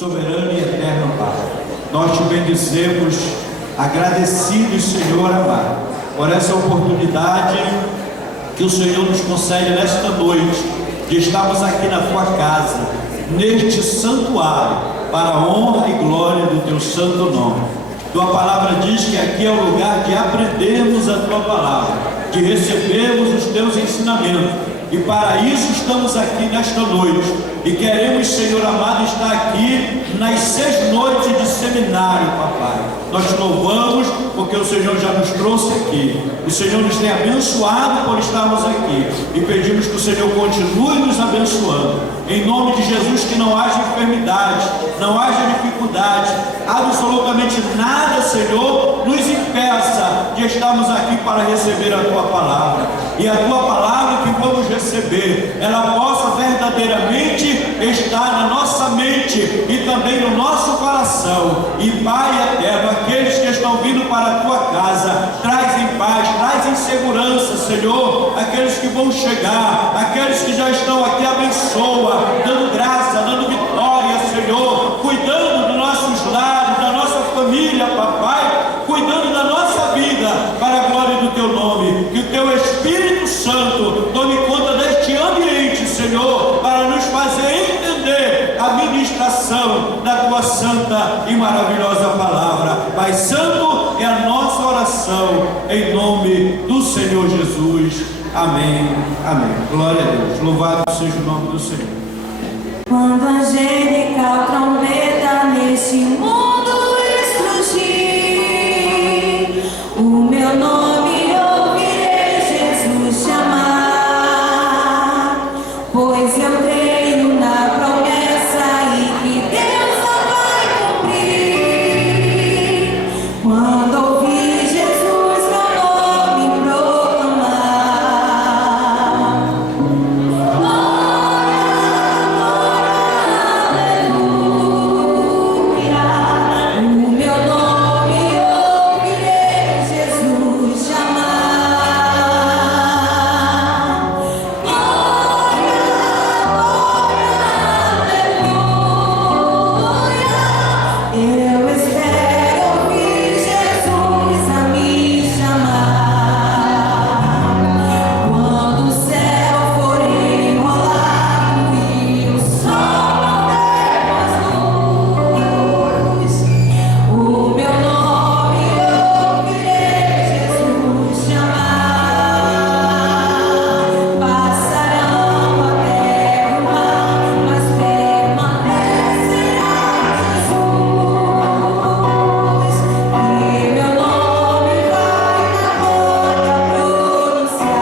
soberano e eterno Pai. Nós te bendizemos, agradecidos, Senhor amado, por essa oportunidade que o Senhor nos concede nesta noite, de estarmos aqui na tua casa, neste santuário, para a honra e glória do teu santo nome. Tua palavra diz que aqui é o lugar de aprendermos a tua palavra, de recebermos os teus ensinamentos. E para isso estamos aqui nesta noite. E queremos, Senhor amado, estar aqui nas 6 noites de seminário, papai. Nós te louvamos porque o Senhor já nos trouxe aqui. O Senhor nos tem abençoado por estarmos aqui. E pedimos que o Senhor continue nos abençoando. Em nome de Jesus, que não haja enfermidade, não haja dificuldade, absolutamente nada, Senhor, nos impeça de estarmos aqui para receber a tua palavra. E a tua palavra que vamos receber, ela possa verdadeiramente estar na nossa mente e também no nosso coração. E Pai eterno, aqueles que estão vindo para a tua casa, traz em paz, traz em segurança, Senhor. Aqueles que vão chegar, aqueles que já estão aqui, abençoa, dando graça, dando vitória, Senhor, cuidando dos nossos lares, da nossa família, papai, cuidando da nossa vida, para a glória do teu nome. Que o teu Espírito Santo tome conta deste ambiente, Senhor, para nos fazer entender a ministração da tua santa e maravilhosa palavra. Pai Santo, é a nossa oração, em nome do Senhor Jesus. Amém, amém. Glória a Deus, louvado seja o nome do Senhor. Quando a angelical trombeta nesse mundo estrugir, o meu nome ouvirei Jesus chamar, pois eu creio na promessa e que Deus a vai cumprir. Quando ouvir Jesus meu nome proclamar, o meu nome ouvirei Jesus chamar. Glória, aleluia. Eu espero ouvir Jesus a me chamar. Quando o céu for enrolado e o sol der as luz, o meu nome ouvirei Jesus chamar. Passarão a terra e o mar, mas permanecerá Jesus. E meu nome vai na boca pronunciar.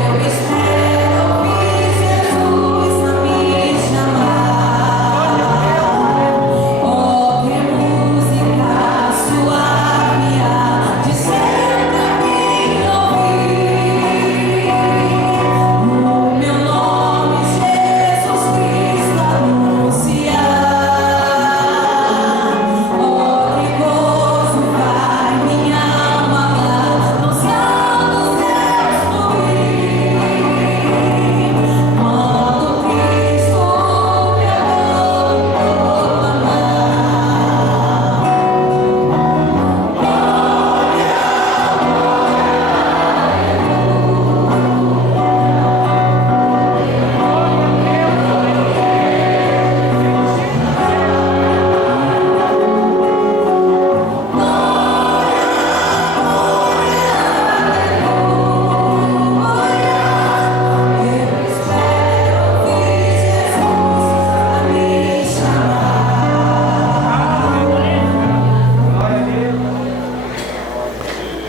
Eu espero ouvir Jesus a me chamar. Oh, que música suave há de ser pra mim ouvir. O meu nome Jesus Cristo anunciar. Oh, que gozo vai minha alma lá nos altos céus fluir. Quando Cristo me amou eu espero ouvir Jesus a me chamar.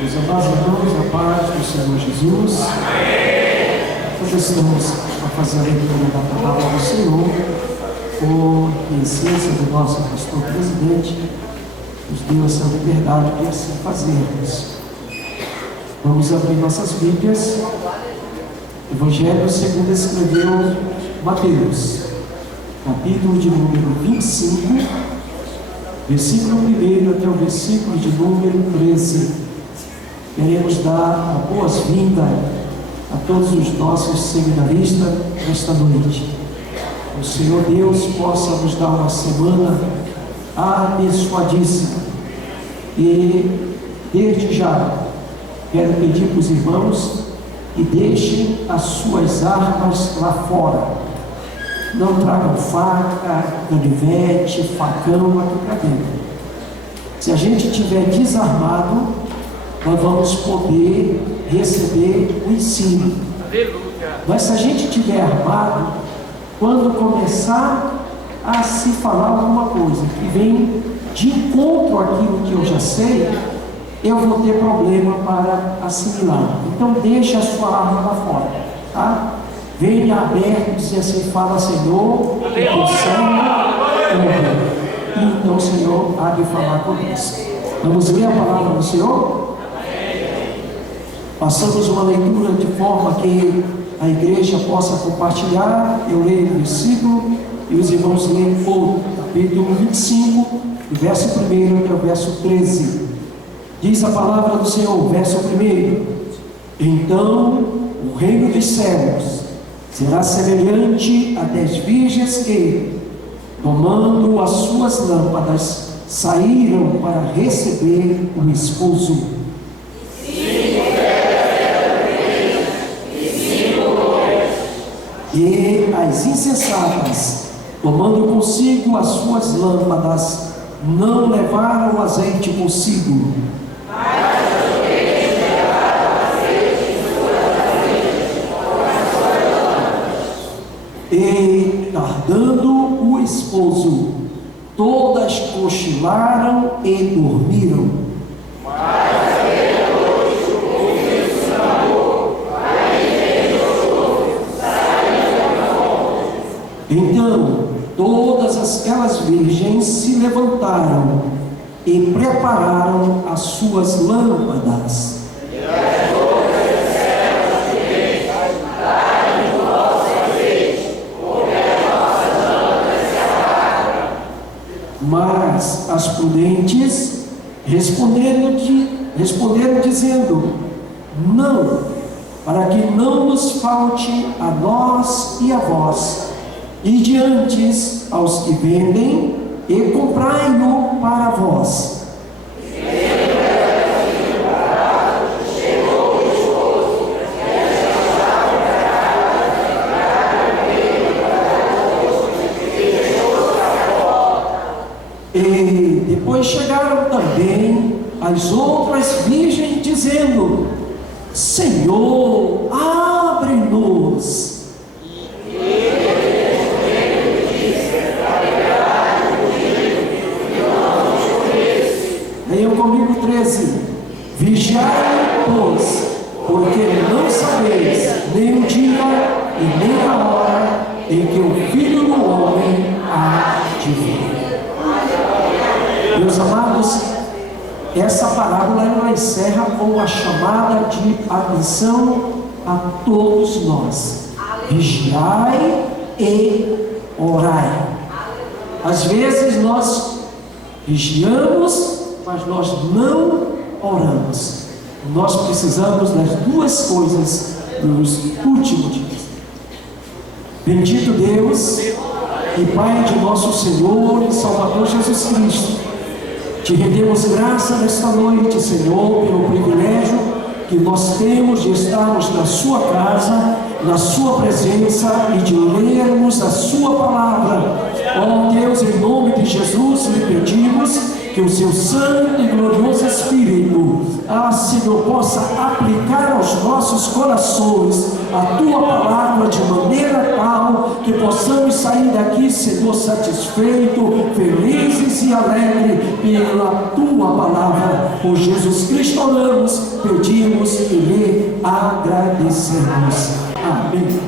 Meus amados irmãos, a paz do Senhor Jesus. Hoje estamos a fazer a leitura da palavra do Senhor, por licença do nosso pastor presidente, nos deu essa liberdade de assim fazermos. Vamos abrir nossas Bíblias. Evangelho segundo escreveu Mateus, capítulo de número 25, versículo 1 até o versículo de número 13. Queremos dar a boas-vindas a todos os nossos seminaristas nesta noite. O Senhor Deus possa nos dar uma semana abençoadíssima. E desde já quero pedir para os irmãos que deixem as suas armas lá fora. Não tragam faca, canivete, facão aqui para dentro. Se a gente estiver desarmado, nós vamos poder receber o ensino. Mas se a gente estiver armado, quando começar a se falar alguma coisa que vem de encontro àquilo que eu já sei, eu vou ter problema para assimilar. Então deixe a sua arma lá fora, tá? Venha aberto e dizer assim: fala, Senhor, o teu sangue ouve. E então o Senhor há de falar conosco. Vamos ler a palavra do Senhor? Passamos uma leitura de forma que a igreja possa compartilhar. Eu leio o versículo e os irmãos leem outro, capítulo 25, do verso 1 até o verso 13. Diz a palavra do Senhor, verso 1: Então o reino dos céus será semelhante a 10 virgens que, tomando as suas lâmpadas, saíram para receber o esposo. E as insensatas, tomando consigo as suas lâmpadas, não levaram azeite consigo. E, tardando o esposo, todas cochilaram e dormiram. Então todas aquelas virgens se levantaram e prepararam as suas lâmpadas. Mas as prudentes responderam dizendo: não, para que não nos falte a nós e a vós, e diante aos que vendem, e comprai-no para vós. E depois chegaram também as outras virgens, dizendo: Senhor, abre-nos. Leiam comigo 13: Vigiai, pois, porque não sabeis nem o dia e nem a hora em que o Filho do Homem há de vir. Meus amados, essa parábola ela encerra com a chamada de atenção a todos nós: vigiai e orai. Às vezes nós vigiamos, mas nós não oramos. Nós precisamos das duas coisas nos últimos dias. Bendito Deus e Pai de nosso Senhor e Salvador Jesus Cristo, te rendemos graça nesta noite, Senhor, pelo privilégio que nós temos de estarmos na sua casa, na sua presença e de lermos a sua palavra. Ó Deus, em nome de Jesus, lhe pedimos que o seu santo e glorioso Espírito, Senhor, possa aplicar aos nossos corações a tua palavra de maneira tal que possamos sair daqui, Senhor, satisfeitos, felizes e alegres pela tua palavra. Por Jesus Cristo oramos, pedimos e lhe agradecemos. Amém.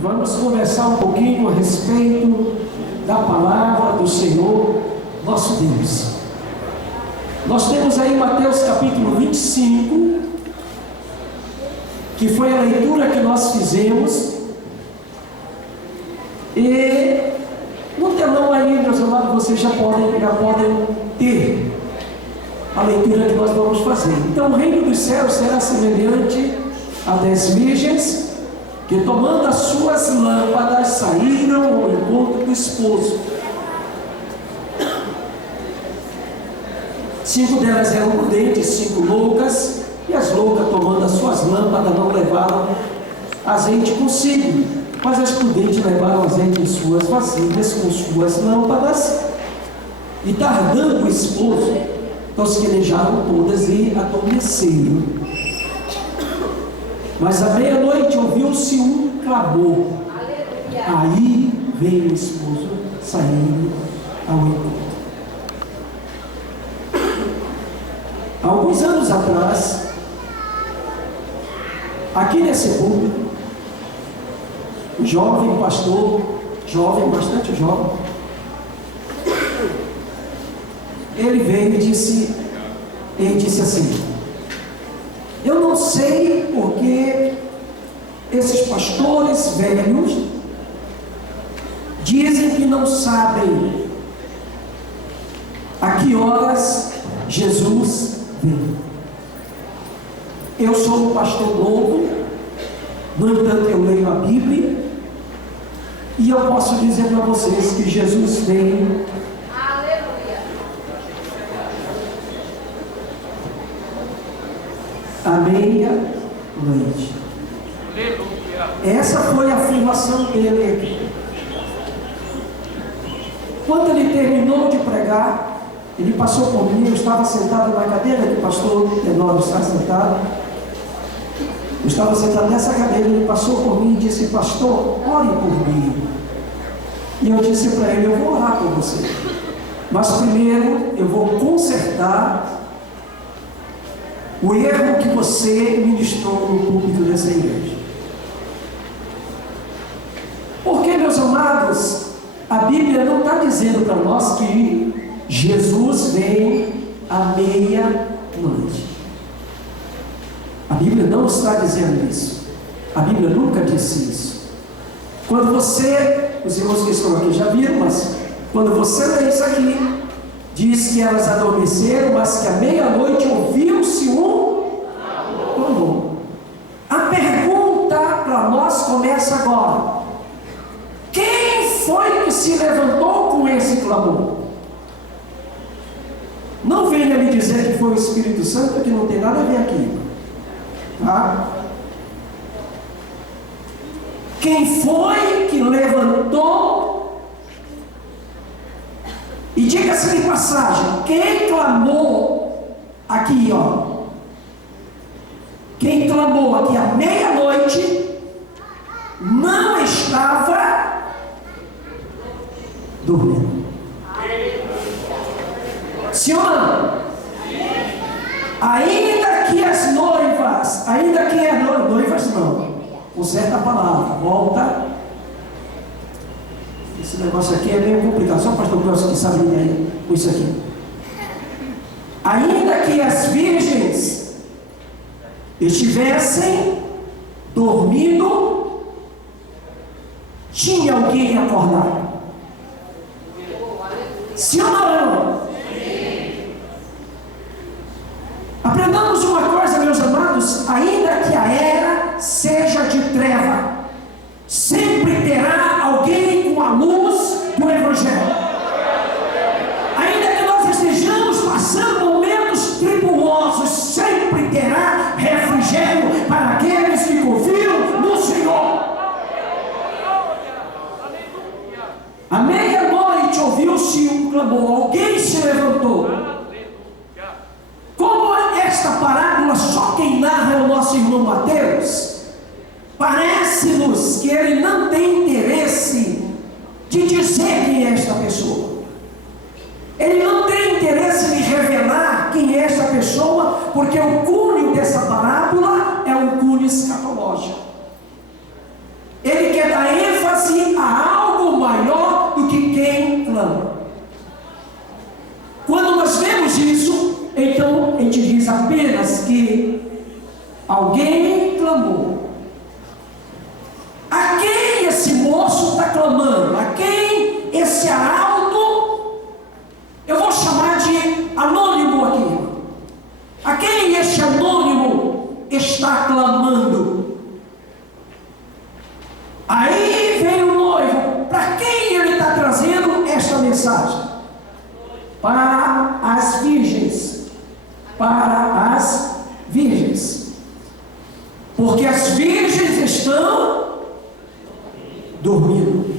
vamos conversar um pouquinho a respeito da palavra do Senhor, nosso Deus. Nós temos aí Mateus capítulo 25, que foi a leitura que nós fizemos, e no telão aí, meus amados, vocês já podem ter a leitura que nós vamos fazer. Então, o reino dos céus será semelhante a 10 virgens que, tomando as suas lâmpadas, saíram ao encontro do esposo. 5 delas eram prudentes, 5 loucas, e as loucas, tomando as suas lâmpadas, não levaram azeite consigo, mas as prudentes levaram azeite em suas vasilhas com suas lâmpadas. E tardando o esposo, tosquenejaram todas e adormeceram. Mas à meia-noite ouviu-se um clamor. Aí veio o esposo saindo ao encontro. Há alguns anos atrás, aqui nesse público, um jovem pastor, bastante jovem, ele veio e disse assim: eu não sei porque esses pastores velhos dizem que não sabem a que horas Jesus vem. Eu sou um pastor novo, no entanto eu leio a Bíblia, e eu posso dizer para vocês que Jesus vem à meia-noite. Essa foi a afirmação dele aqui. Quando ele terminou de pregar, ele passou por mim. Eu estava sentado na cadeira que o pastor Tenório está sentado. Eu estava sentado nessa cadeira. Ele passou por mim e disse: pastor, ore por mim. E eu disse para ele: eu vou orar por você, mas primeiro eu vou consertar o erro que você ministrou no púlpito dessa igreja. Porque, meus amados, a Bíblia não está dizendo para nós que Jesus vem à meia-noite. A Bíblia não está dizendo isso. A Bíblia nunca disse isso. Quando você, os irmãos que estão aqui já viram, mas quando você lê isso aqui, diz que elas adormeceram, mas que à meia-noite ouviu-se um clamor. A pergunta para nós começa agora: quem foi que se levantou com esse clamor? Não venha me dizer que foi o Espírito Santo, que não tem nada a ver aqui, tá? Quem foi que levantou? E diga-se de passagem, quem clamou aqui, ó, quem clamou aqui à meia-noite, não estava dormindo. Sim ou não? Ainda que as noivas, noivas não, conserta a palavra, volta. Esse negócio aqui é meio complicado, só o pastor Wilson que sabe aí com isso aqui. Ainda que as virgens estivessem dormindo, tinha alguém acordado. Sim ou não? Aprendamos uma coisa, meus amados: ainda que a era seja de treva, sempre terá alguém com a luz do Evangelho. Ainda que nós estejamos passando momentos tribulosos, sempre terá refrigério para aqueles que confiam no Senhor. À meia-noite ouviu-se um clamor, alguém se levantou. Como esta parábola só quem narra é o nosso irmão Mateus, parece-nos que ele não tem interesse de dizer quem é esta pessoa. Ele não tem interesse em revelar quem é esta pessoa, porque o cunho dessa parábola é um cunho escatológico. Ele quer dar Alguém clamou. A quem esse moço está clamando? A quem esse arauto, eu vou chamar de anônimo aqui, a quem este anônimo está clamando? Aí vem o noivo. Para quem ele está trazendo esta mensagem? Para as virgens. Para as virgens. Porque as virgens estão dormindo.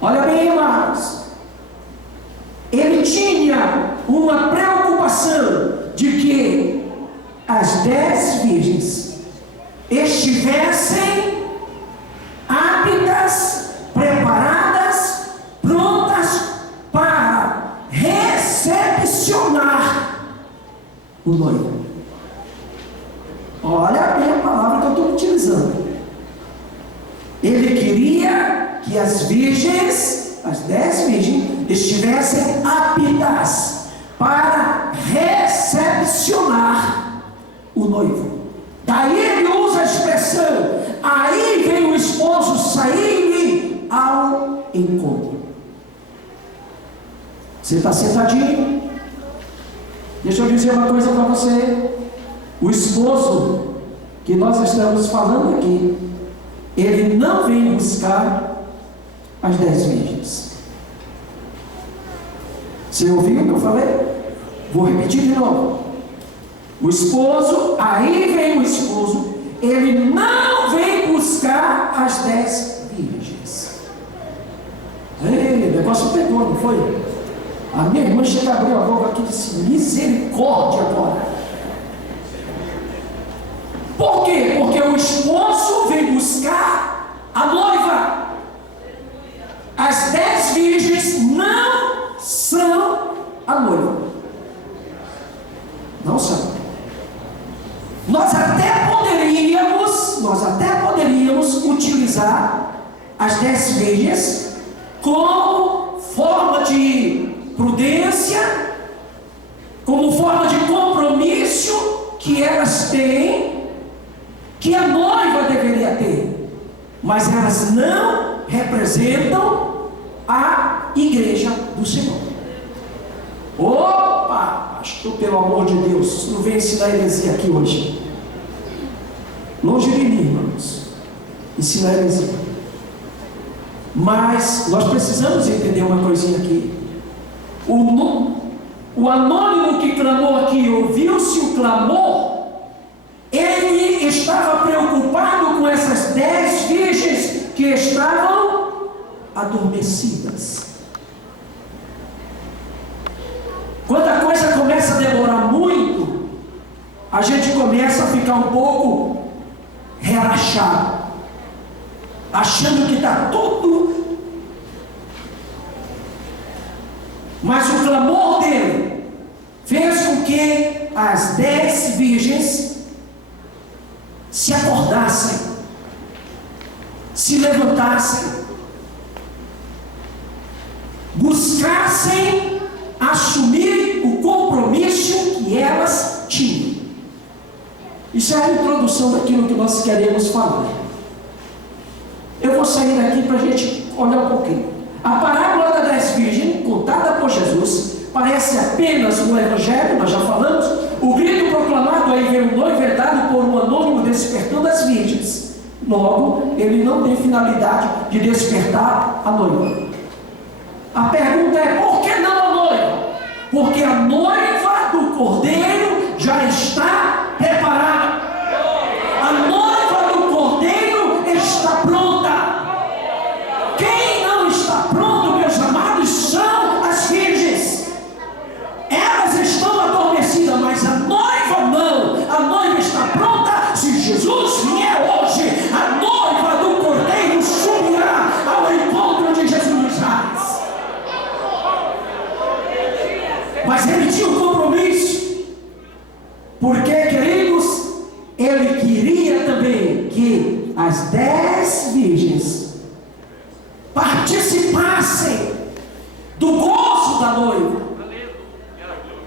Olha bem, amados. Ele tinha uma preocupação de que as 10 virgens estivessem aptas, preparadas, prontas para recepcionar o noivo. Olha bem a palavra que eu estou utilizando. Ele queria que as virgens, as 10 virgens, estivessem aptas para recepcionar o noivo. Daí ele usa a expressão: aí vem o esposo sair-lhe ao encontro. Você está sentadinho? Deixa eu dizer uma coisa para você. O esposo que nós estamos falando aqui, ele não vem buscar as 10 virgens. Você ouviu o que eu falei? Vou repetir de novo. O esposo, aí vem o esposo, ele não vem buscar as 10 virgens. Ei, o negócio pegou, não foi? A minha irmã chega a abrir a boca aqui e disse: misericórdia agora. Por quê? Porque o esposo vem buscar a noiva. As 10 virgens não são a noiva. Não são. Nós até poderíamos utilizar as 10 virgens como forma de prudência, como forma de compromisso que elas têm, que a noiva deveria ter, mas elas não representam a igreja do Senhor. Opa, pastor, pelo amor de Deus, não vem ensinar heresia aqui hoje. Longe de mim, irmãos, ensinar heresia. Mas nós precisamos entender uma coisinha aqui. O anônimo que clamou aqui, ouviu-se o clamor, ele estava preocupado com essas 10 virgens que estavam adormecidas. Quando a coisa começa a demorar muito, a gente começa a ficar um pouco relaxado, achando que está tudo. Mas o clamor dele fez com que as 10 virgens se acordassem, se levantassem, buscassem assumir o compromisso que elas tinham. Isso é a introdução daquilo que nós queremos falar. Eu vou sair daqui para a gente olhar um pouquinho. A parábola das 10 virgens, contada por Jesus, parece apenas no Evangelho, nós já falamos. O grito proclamado aí vem o noivo é dado por um anônimo despertando as virgens. Logo, ele não tem finalidade de despertar a noiva. A pergunta é: por que não a noiva? Porque a noiva do Cordeiro já está preparada. A noiva do Cordeiro está pronta. Quem não está pronto, meus amados, são as virgens. Elas estão adormecidas, mas a noiva não. A noiva está pronta. Se Jesus vier hoje, a noiva do Cordeiro subirá ao encontro de Jesus. Mas ele tinha um compromisso, porque, queridos, ele queria também que as 10 virgens participassem do gozo da noiva,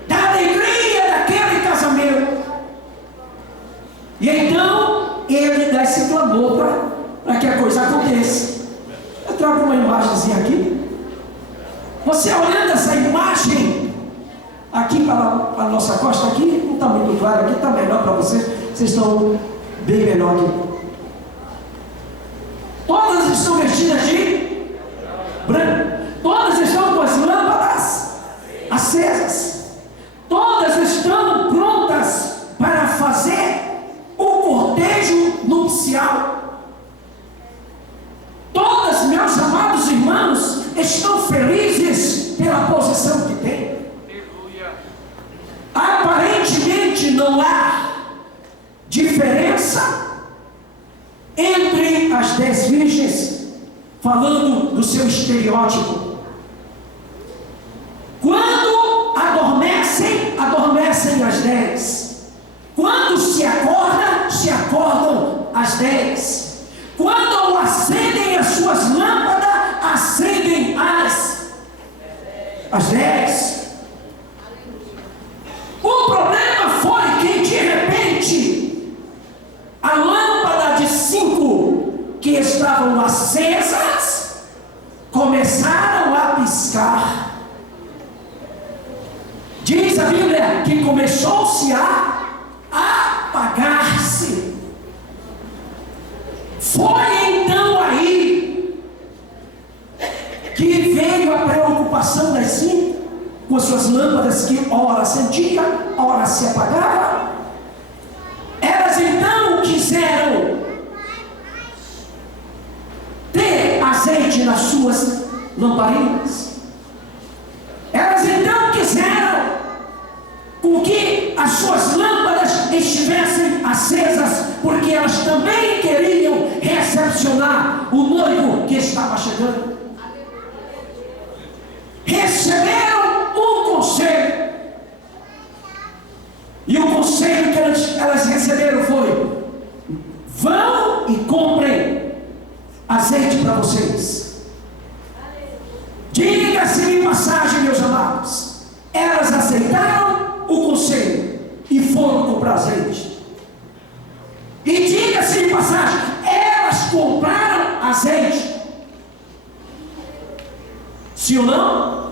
da alegria daquele casamento. amor para que a coisa aconteça. Eu trago uma imagenzinha aqui. Você olhando essa imagem aqui para a nossa costa aqui, não está muito claro, aqui está melhor para vocês. Vocês estão bem melhor aqui. Todas estão vestidas de branco. Todas estão com as lâmpadas acesas. Todas estão prontas para fazer o cortejo nupcial. Todas, meus amados irmãos, estão felizes pela posição que têm. Aparentemente não há diferença entre as 10 virgens, falando do seu estereótipo. Quando adormecem as 10. Quando se acordam as 10. Quando acendem as suas lâmpadas, acendem as 10. O problema foi que de repente a lâmpada de 5 que estavam acesas começaram a piscar. Diz a Bíblia que começou-se a apagar-se. Foi então aí que veio a preocupação das 5 com as suas lâmpadas, que ora acendia, ora se apagava. Elas então quiseram ter azeite nas suas lamparinas. Elas então quiseram com que as suas lâmpadas estivessem acesas, porque elas também queriam recepcionar o noivo que estava chegando. Receberam um conselho, e o conselho que elas receberam foi: vão e comprem azeite para vocês. Diga-se de passagem, meus amados, elas aceitaram o conselho e foram comprar azeite. E diga-se de passagem, elas compraram azeite. Sim ou não?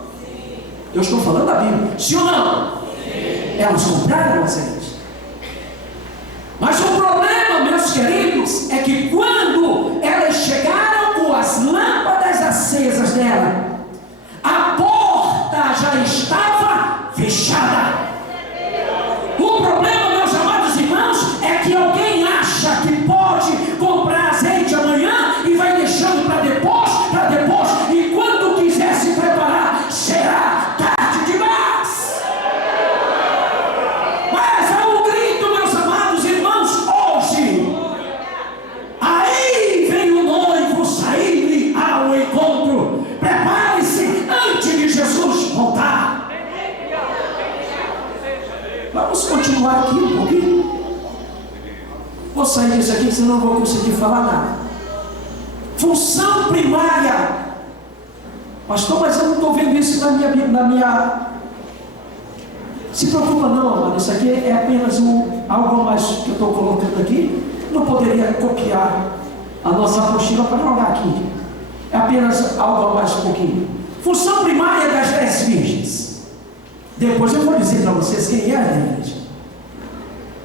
Eu estou falando da Bíblia. Sim ou não? Elas compraram azeite. Mas o problema, meus queridos, é que quando elas chegaram com as lâmpadas acesas dela, a porta já estava fechada. O problema, meus amados irmãos, é que alguém acha que pode comprar azeite amanhã e vai deixando para depois, e quando quiser se preparar, será tarde demais. Mas há um grito, meus amados irmãos, hoje. Aí vem o noivo sair ao encontro. Prepare-se antes de Jesus voltar. Vamos continuar aqui um pouquinho. Vou sair disso aqui, senão não vou conseguir falar nada. Função primária. Pastor, mas eu não estou vendo isso na minha... Se preocupa não, amado. Isso aqui é apenas algo a mais que eu estou colocando aqui. Não poderia copiar a nossa apostila para jogar aqui. É apenas algo a mais um pouquinho. Função primária das 10 virgens. Depois eu vou dizer para vocês quem é a igreja.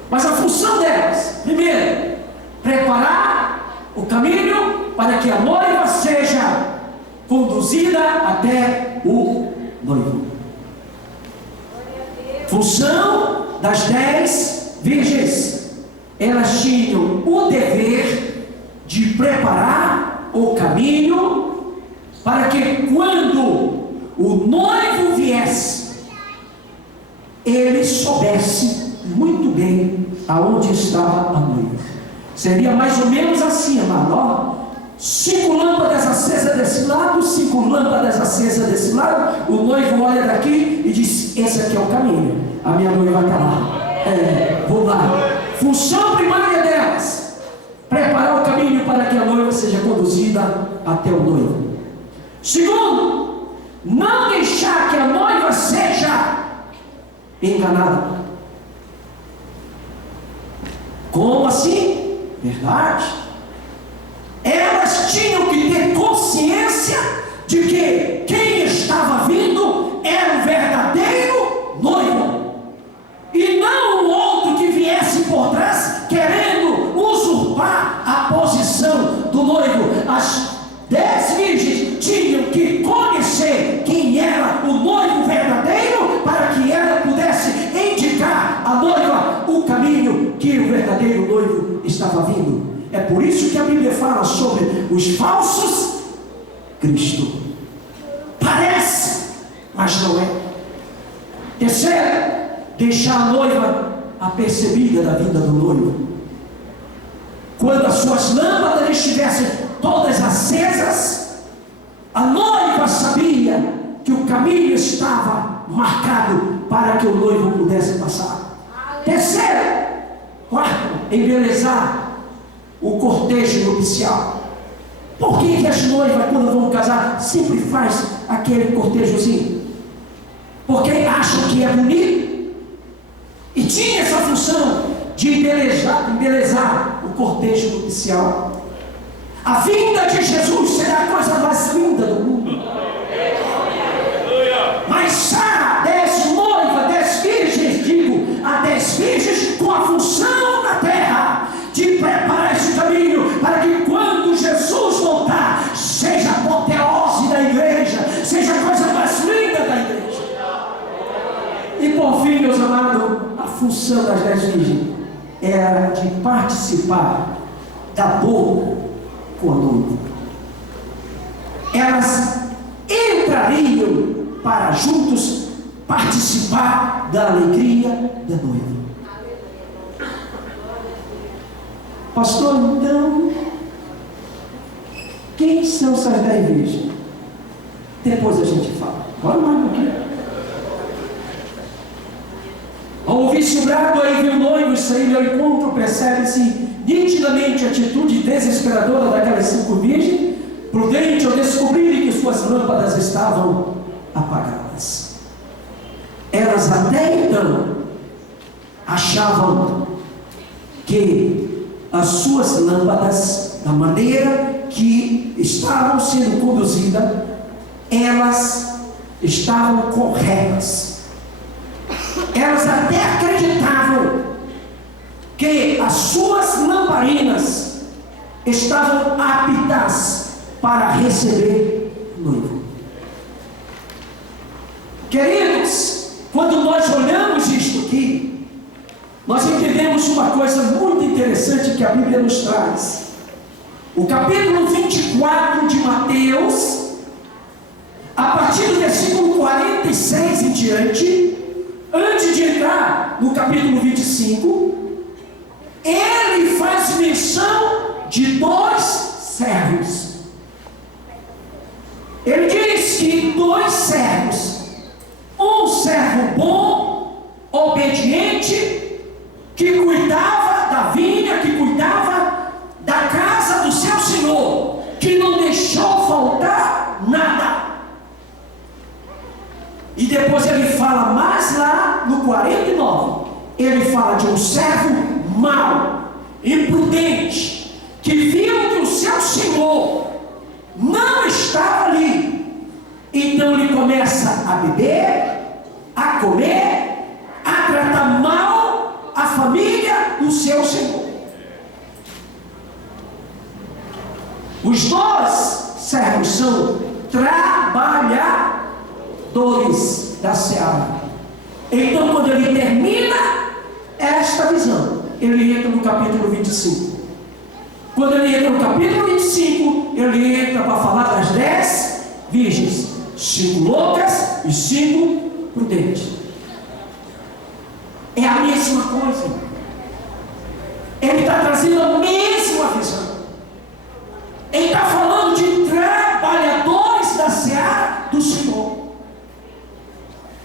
Mas a função delas, primeiro, preparar o caminho para que a noiva seja conduzida até o noivo. Função das 10 virgens. Elas tinham o dever de preparar o caminho para que quando o noivo viesse, ele soubesse muito bem aonde estava a noiva. Seria mais ou menos assim, amado, ó. 5 lâmpadas acesas desse lado, 5 lâmpadas acesas desse lado. O noivo olha daqui e diz: esse aqui é o caminho, a minha noiva está lá, vou lá. Função primária delas: preparar o caminho para que a noiva seja conduzida até o noivo. Segundo, não deixar que a noiva seja enganada. Como assim? Verdade. elas tinham que ter consciência de que quem estava vindo era o verdadeiro noivo, e não um outro que viesse por trás querendo usurpar a posição do noivo. As 10 virgens tinham que conhecer quem era o noivo verdadeiro, para que ela pudesse indicar à noiva o caminho que o verdadeiro noivo estava vindo. É por isso que a Bíblia fala sobre os falsos Cristo. Parece, mas não é. Terceiro, deixar a noiva apercebida da vinda do noivo. Quando as suas lâmpadas estivessem todas acesas, a noiva sabia que o caminho estava marcado para que o noivo pudesse passar. Terceiro, quarto, embelezar o cortejo nupcial. Por que as noivas, quando vão casar, sempre faz aquele cortejozinho? Porque acham que é bonito, e tinha essa função de embelezar o cortejo nupcial. A vinda de Jesus será a coisa mais linda do mundo. Mas Sara, 10 noivas, 10 virgens, digo, a 10 virgens com a função na terra de preparar esse caminho para que quando Jesus voltar, seja a apoteose da igreja, seja a coisa mais linda da igreja. E por fim, meus amados, a função das 10 virgens era de participar da boda com a noiva. Elas entrariam para juntos participar da alegria da noiva. Pastor, então, quem são essas 10 virgens? Depois a gente fala. Bora mais um pouquinho. Ao ouvir-se o brado, aí viu o noivo sair ao encontro, percebe-se nitidamente a atitude desesperadora daquelas 5 virgens, prudente ao descobrirem que suas lâmpadas estavam apagadas. Elas até então achavam que as suas lâmpadas, da maneira que estavam sendo conduzidas, elas estavam corretas. Elas até acreditavam que as suas lamparinas estavam aptas para receber o noivo. Queridos, quando nós olhamos isto aqui, nós entendemos uma coisa muito interessante que a Bíblia nos traz. O capítulo 24 de Mateus, a partir do versículo 46 em diante, antes de entrar no capítulo 25, ele faz menção de 2 servos. Ele diz que 2 servos, um servo bom, obediente, que cuidava da vinha, que cuidava da casa do seu senhor, que não deixou faltar nada. E depois ele fala mais lá no 49, ele fala de um servo mau, imprudente, que viu que o seu senhor não estava ali. Então ele começa a beber, a comer, a tratar mal a família do seu senhor. Os 2 servos são trabalhadores da seara. Então, quando ele termina esta visão, ele entra no capítulo 25. Quando ele entra no capítulo 25, ele entra para falar das 10 virgens, 5 loucas e 5 prudentes. É a mesma coisa. Ele está trazendo a mesma visão. Ele está falando de trabalhadores da seara do Senhor.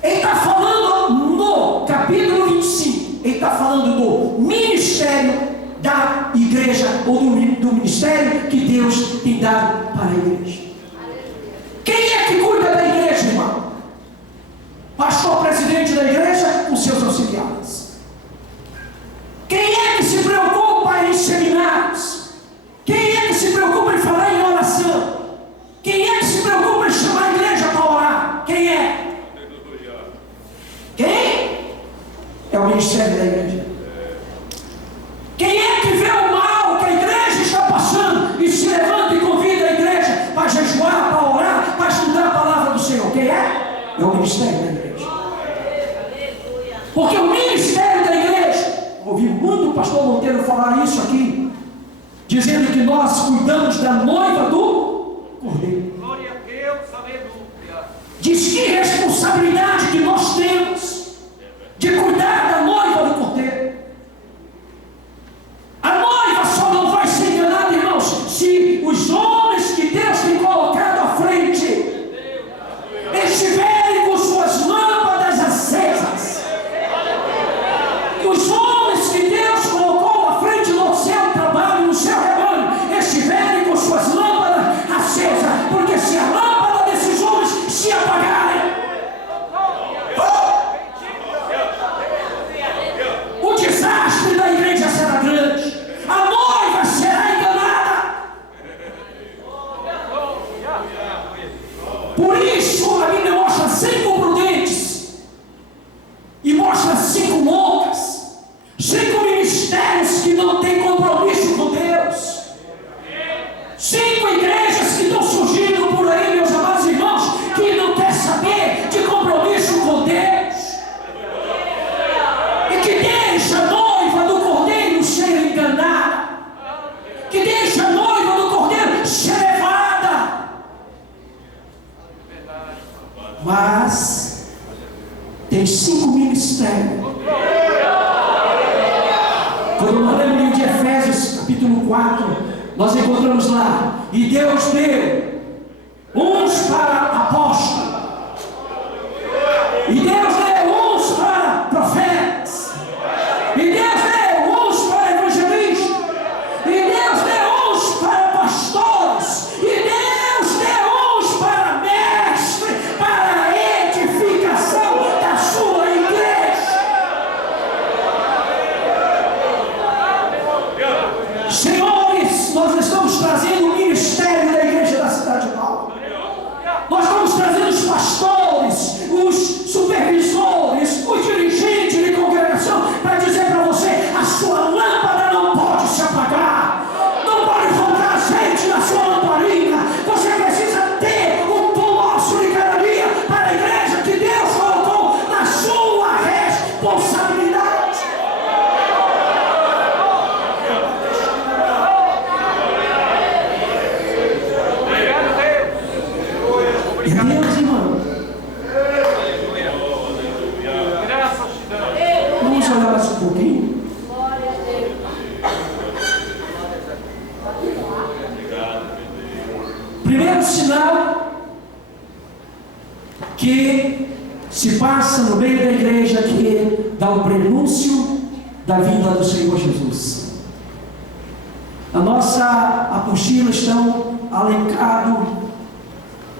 Ele está falando no capítulo 25, ele está falando do ministério da igreja, ou do ministério que Deus tem dado para a igreja. Quem é que cuida da igreja, irmão? Pastor presidente da igreja, os seus auxiliares. Quem é que se preocupa em seminários? Quem é que se preocupa em falar em oração? é o ministério da igreja. Quem é que vê o mal que a igreja está passando e se levanta e convida a igreja para jejuar, para orar, para estudar a palavra do Senhor? Quem é? É o ministério da igreja. Porque o ministério da igreja, ouvi muito o pastor Monteiro falar isso aqui, dizendo que nós cuidamos da noiva do Cordeiro. Glória a Deus, aleluia. Diz que responsabilidade que nós temos de cuidar da noiva do Cordeiro. A noiva só não vai ser enganada, irmãos, se os homens que Deus tem colocado à frente estiverem com suas lâmpadas acesas. Os homens que Deus colocou à frente no seu trabalho, no seu rebanho, estiverem com suas lâmpadas acesas, porque se a lâmpada desses homens se apagarem, o desastre da igreja será grande, a noiva será enganada. Por isso a Bíblia mostra 5 prudentes e mostra 5 loucas, 5 ministérios que não têm compromisso com Deus, 5 igrejas que estão surgindo por aí, meus amados irmãos, que não quer saber de compromisso com Deus e que deixa a noiva do Cordeiro ser enganada, que deixa a noiva do Cordeiro ser levada. Mas tem 5 ministérios. Quando nós lemos o livro de Efésios, capítulo 4, nós encontramos lá: e Deus deu uns para apóstolos, e Deus deu uns para profetas, e Deus deu uns para evangelistas, e Deus deu uns para pastores, e Deus deu uns para mestres, para a edificação da sua igreja. Senhores, nós estamos trazendo o ministério da igreja da cidade de Paulo. Nós estamos trazendo os pastores, os supervisores, os dirigentes de congregação para dizer para você: a sua lâmpada não pode se apagar, não pode faltar azeite na sua lamparina. Você precisa ter o pão nosso de cada dia para a igreja que Deus colocou na sua responsabilidade. E Deus, irmão, Graças te damos. vamos olhar mais um pouquinho. Primeiro sinal que se passa no meio da igreja, que dá o prenúncio da vinda do Senhor Jesus. A nossa apostila estão alencados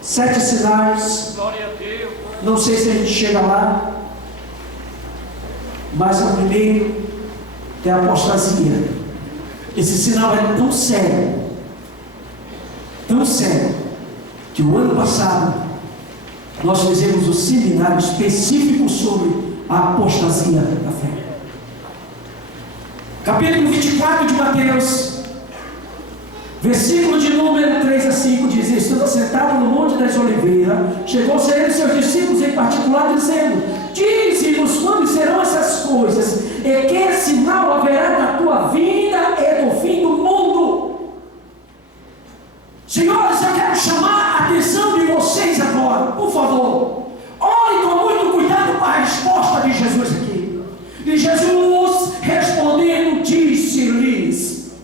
7 sinais. Glória a Deus. Não sei se a gente chega lá, mas o primeiro é a apostasia. Esse sinal é tão sério, que o ano passado nós fizemos um seminário específico sobre a apostasia da fé. Capítulo 24 de Mateus, versículo de número 3 a 5 diz: estando sentado no Monte das Oliveiras, chegou-se a ele seus discípulos em particular, dizendo: dize-nos quando serão essas coisas, e que sinal haverá da tua vinda e do fim do mundo. Senhores, eu quero chamar a atenção de vocês agora, por favor. Olhem com muito cuidado para a resposta de Jesus aqui. E Jesus respondendo disse-lhes: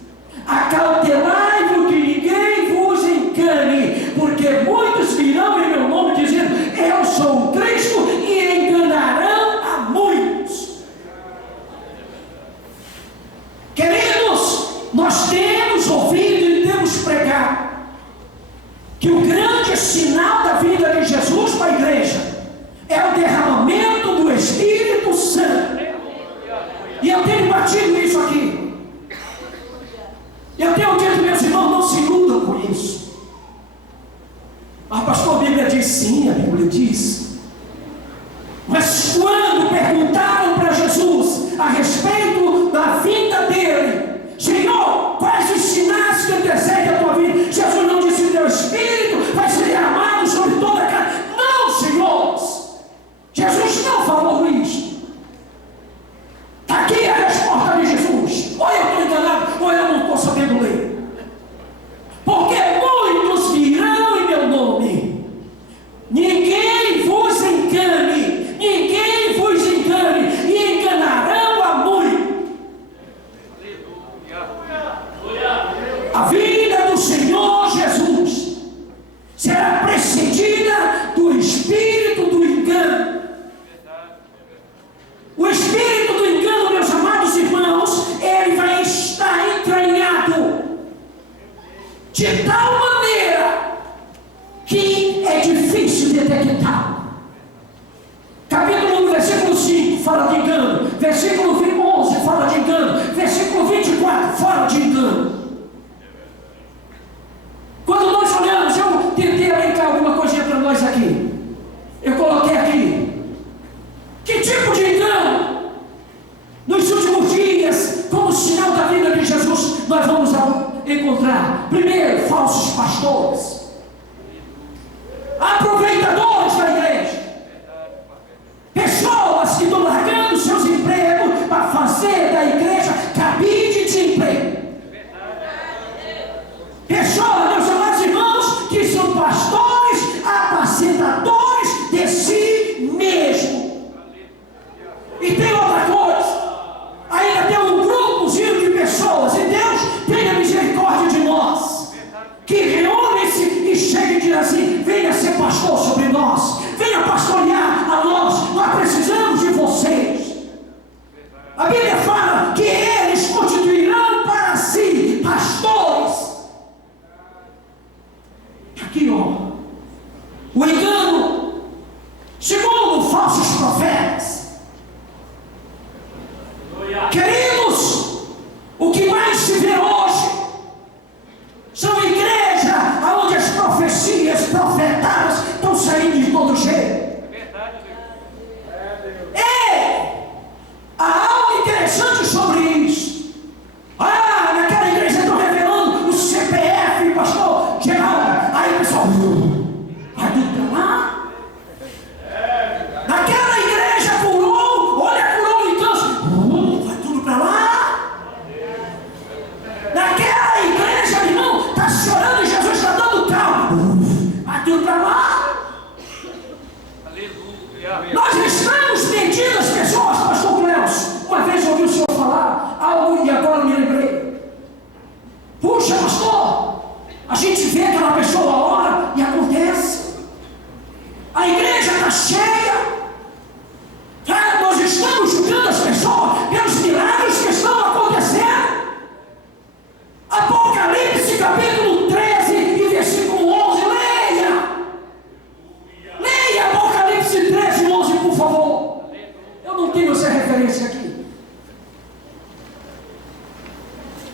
acautelai-vos que ninguém vos engane, porque muitos virão em meu nome dizendo: eu sou o Cristo, e enganarão a muitos. Queridos, nós temos ouvido e temos pregado que o grande sinal da vida de Jesus para a igreja é o derramamento do Espírito Santo. E eu tenho batido nisso aqui. Eu tenho dito, meus irmãos, não se iludam com isso. Mas pastor, a Bíblia diz sim, a Bíblia diz. Mas quando perguntaram para Jesus de tal maneira que é difícil detectar. Capítulo 1, versículo 5 fala de engano, versículo 11 fala de engano, versículo 24 fala de engano. Quando nós olhamos, eu tentei elencar alguma coisinha para nós aqui. Eu coloquei aqui: que tipo de engano nos últimos dias, como sinal da vida de Jesus, nós vamos encontrar? Primeiro, falsos pastores, aproveitadores da igreja, pessoas que estão largando seus empregos para fazer da igreja cabide de emprego. Pessoas, meus amados irmãos, que são pastores, apacentadores de si mesmo. E tem outra coisa, ainda tem um grupozinho de pessoas, e Deus tenha misericórdia de nós, que reúne-se e chega e diz assim: venha ser pastor sobre nós, venha pastorear a nós precisamos de vocês. A Bíblia fala que eles constituirão para si pastores. Aqui, ó, o engano. Segundo, falsos profetas. Queridos, o que mais se vê hoje são igrejas onde as profecias profetadas estão saindo de todo jeito. Há algo interessante sobre isso. Naquela igreja estão revelando o CPF, pastor geral. Aí o pessoal vai tudo para lá. Naquela igreja curou, olha, curou em câncer, vai tudo para lá. Naquela igreja, irmão, está chorando e Jesus está dando calma, vai tudo para lá. Aleluia. Nós estamos medindo as pessoas, pastor Cleus. Uma vez eu ouvi o senhor falar algo e agora me lembrei. Puxa, pastor, a gente vê aquela pessoa ora e acontece. A igreja está cheia. Nós estamos julgando as pessoas pelos milagres que estão acontecendo. Apocalipse capítulo 13 e versículo 11. Leia Apocalipse 13 e 11, por favor. Eu não tenho essa referência aqui,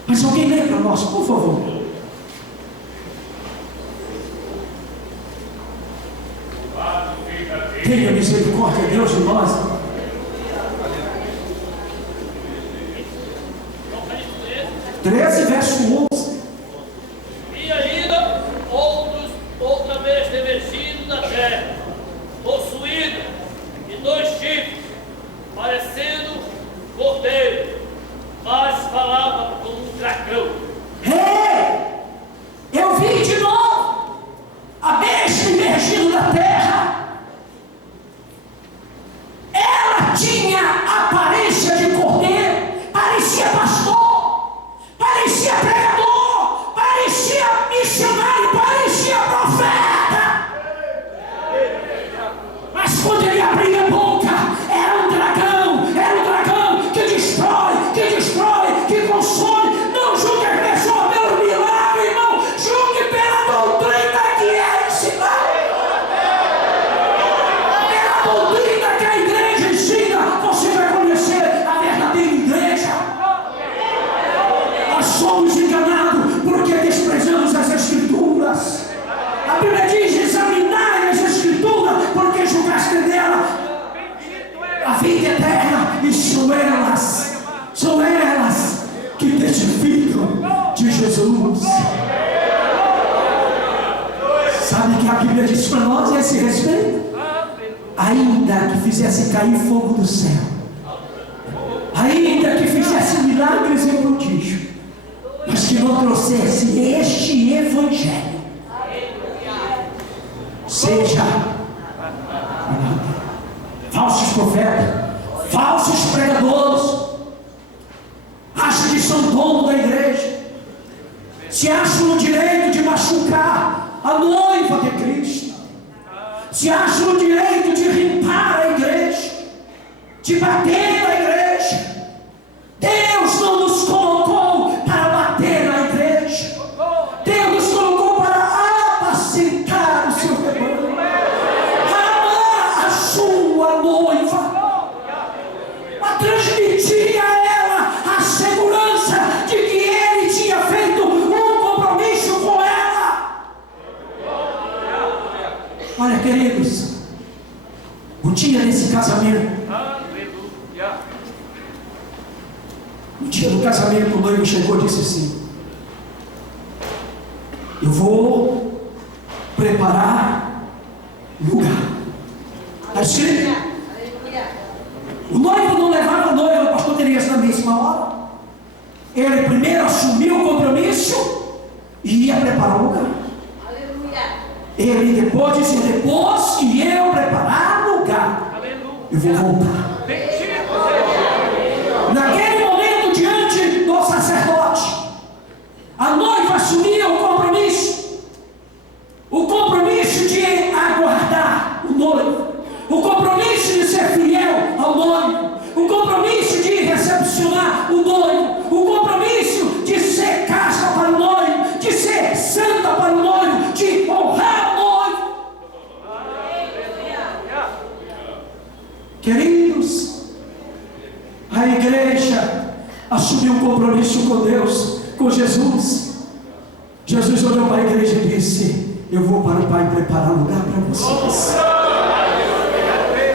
mas alguém lê para nós, por favor. Tenha misericórdia, Deus, de nós. 13, verso 11. E ainda outros, outra vez revestidos da terra, possuídos de 2 chifres, parecendo cordeiro, mas falava como um dragão. Eu vi de novo a besta emergindo da terra. Ela tinha aparência de cordeiro, parecia pastor, parecia pregador, parecia missionário, parecia profeta. Mas quando ele abria a boca, era um dragão que destrói, que consome. Não julgue a pessoa pelo milagre, irmão, julgue pela doutrina que é ensinada. Pela doutrina que a igreja ensina, você vai conhecer a verdadeira igreja. Nós somos enganados porque desprezamos as Escrituras. A Bíblia diz: examinai as Escrituras, porque julgaste nela a vida eterna, e são elas que testificam de Jesus. Sabe que a Bíblia diz para nós a esse respeito? Ainda que fizesse cair fogo do céu, ainda que fizesse milagres e prodígios, mas que não trouxesse este evangelho, seja falsos profetas, falsos pregadores, acham que são dono da igreja, se acham no direito de machucar a noiva de Cristo, se acham no direito de limpar a igreja, de bater na igreja. Deus não nos colocou para bater na igreja. Deus nos colocou No dia do casamento, o noivo chegou e disse assim: eu vou preparar lugar. Está escrito? O noivo não levava a noiva, pastor Elias, na mesma hora. Ele primeiro assumiu o compromisso e ia preparar o lugar. Ele depois disse: depois que eu preparar o lugar, eu vou voltar. Naquele momento, diante do sacerdote, a noiva assumia o compromisso de aguardar o noivo, o compromisso de ser fiel ao noivo, o compromisso de recepcionar o noivo, o compromisso de ser casta para o noivo, de ser santa para o noivo, de honrar o noivo. Queridos, a igreja assumiu um compromisso com Deus, com Jesus. Jesus olhou para a igreja e disse: eu vou para o Pai preparar lugar para vocês.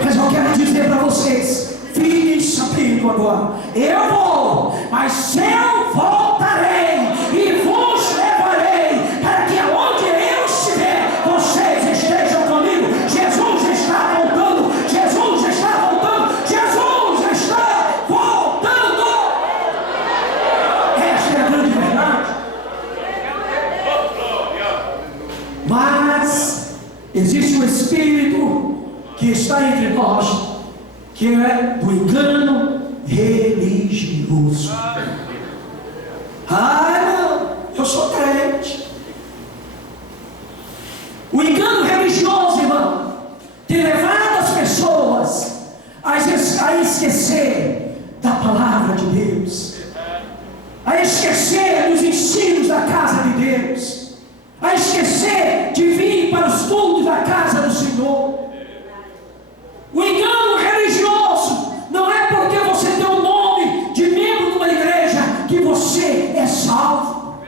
Mas eu quero dizer para vocês, fiquem sabendo agora, eu vou, mas eu voltarei e vos levarei, para que aonde eu estiver, vocês estejam comigo. Jesus está voltando, Jesus está voltando, Jesus está voltando. Esta é a grande verdade. Mas existe um espírito que está entre nós, que é do engano religioso. Não, eu sou crente. O engano religioso, irmão, tem levado as pessoas a esquecer da palavra de Deus, a esquecer dos ensinos da casa de Deus, a esquecer de vir para os cultos da casa do Senhor. O engano religioso não é porque você tem um nome de membro de uma igreja que você é salvo.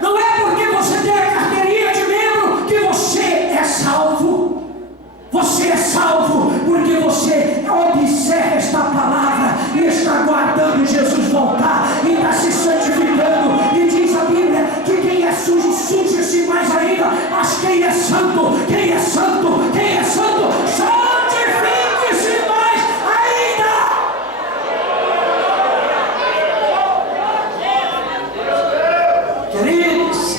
Não é porque você tem a carteirinha de membro que você é salvo. Você é salvo porque você observa esta palavra e está aguardando Jesus voltar e está se santificando. E diz a Bíblia que quem é sujo, suje-se mais ainda. Mas quem é santo, quem é santo, quem é santo, santifique-se mais ainda. Queridos,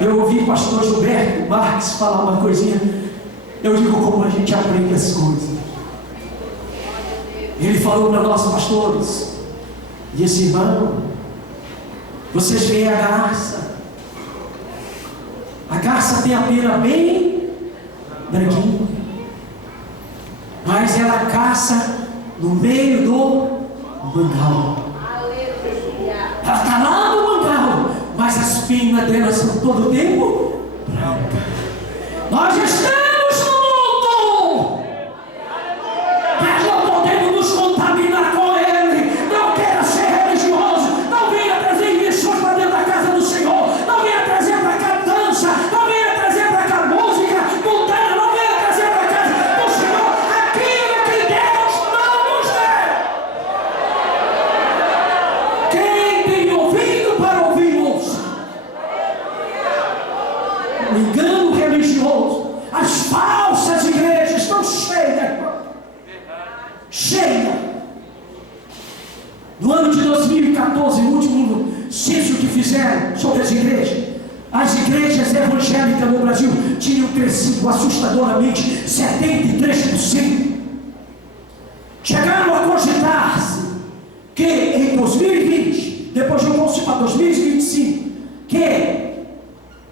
eu ouvi o pastor Gilberto Marques falar uma coisinha. Eu digo como a gente aprende as coisas. Ele falou para nós, pastores, disse: irmão, vocês veem a garça. A garça tem a pena bem branquinha, mas ela caça no meio do mangal. Ela está lá no mangal, mas as penas dela são todo o tempo brancas. Nós estamos no mundo, mas não podemos nos contaminar com ele. Não queira ser religioso, não venha trazer missões para dentro da casa do Senhor, não venha trazer para cá dança, não venha trazer para cá música mundana, não venha trazer para casa do Senhor aquilo que Deus não nos deu. Quem tem ouvido para ouvir, ouça. O engano religioso, as falsas igrejas estão cheias, cheias. No ano de 2014, o último censo que fizeram sobre as igrejas evangélicas no Brasil tinham crescido assustadoramente 73%. Chegaram a cogitar-se que em 2020, depois eu vou para 2025, que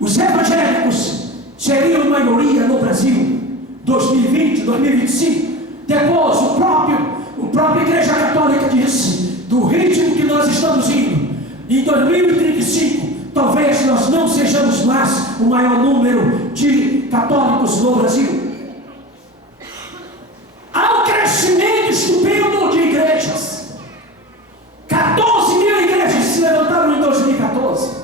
os evangélicos seriam maioria no Brasil. 2020, 2025. Depois o próprio Igreja Católica disse: do ritmo que nós estamos indo, em 2035 talvez nós não sejamos mais o maior número de católicos no Brasil. Há um crescimento estupendo de igrejas. 14 mil igrejas se levantaram em 2014.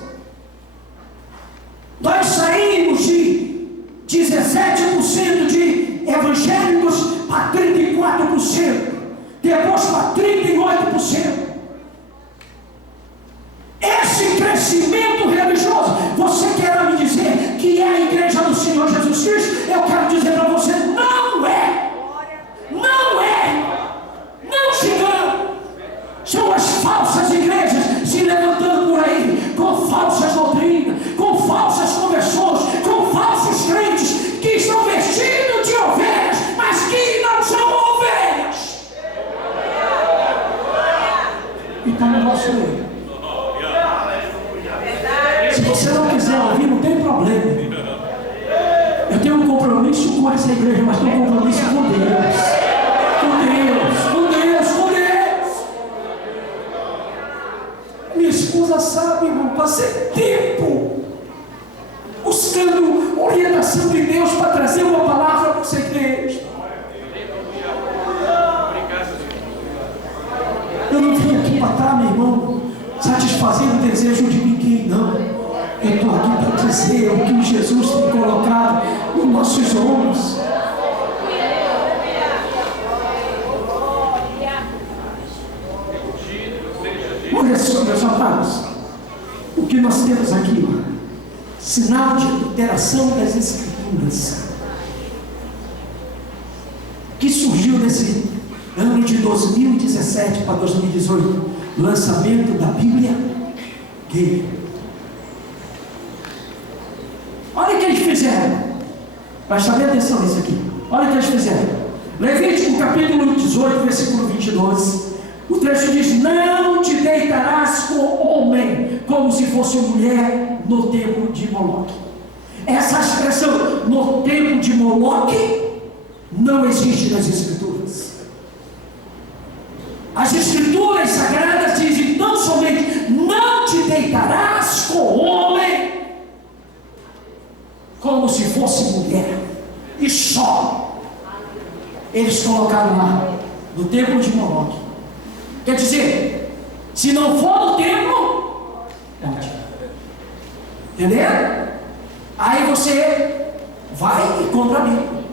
Nós saímos de 17% de evangélicos para 34%, depois para 38%. crescimento religioso. Você quer me dizer que é a igreja do Senhor Jesus Cristo? Eu quero dizer para você, não é. Não é. Não se engane. São as falsas igrejas se levantando por aí com falsas doutrinas, com falsas conversões, com falsos crentes que estão vestidos de ovelhas, mas que não são ovelhas. E está no nosso meio. Se você não quiser ouvir, não tem problema. Eu tenho um compromisso com essa igreja, mas tenho um compromisso com Deus. Com Deus, com Deus, com Deus. Minha esposa sabe, irmão, passei tempo buscando orientação de Deus para trazer uma palavra para essa igreja. Eu não vim aqui para estar, meu irmão, satisfazendo o desejo de ninguém, não. Eu estou aqui para dizer o que Jesus tem colocado nos nossos ombros. Olha só, meus amados, o que nós temos aqui, sinal de alteração das Escrituras, que surgiu nesse ano de 2017 para 2018, lançamento da Bíblia Gay. Olha o que eles fizeram. Presta bem atenção nisso aqui. Olha o que eles fizeram. Levítico capítulo 18, versículo 22. O trecho diz: não te deitarás com homem como se fosse mulher no templo de Moloque. Essa expressão no templo de Moloque não existe nas Escrituras. As Escrituras sagradas dizem não somente não te deitarás com homem como se fosse mulher, e só. Eles colocaram lá no templo de Moloque. Quer dizer, se não for no templo, pode. Entendeu? Aí você vai e compra a Bíblia.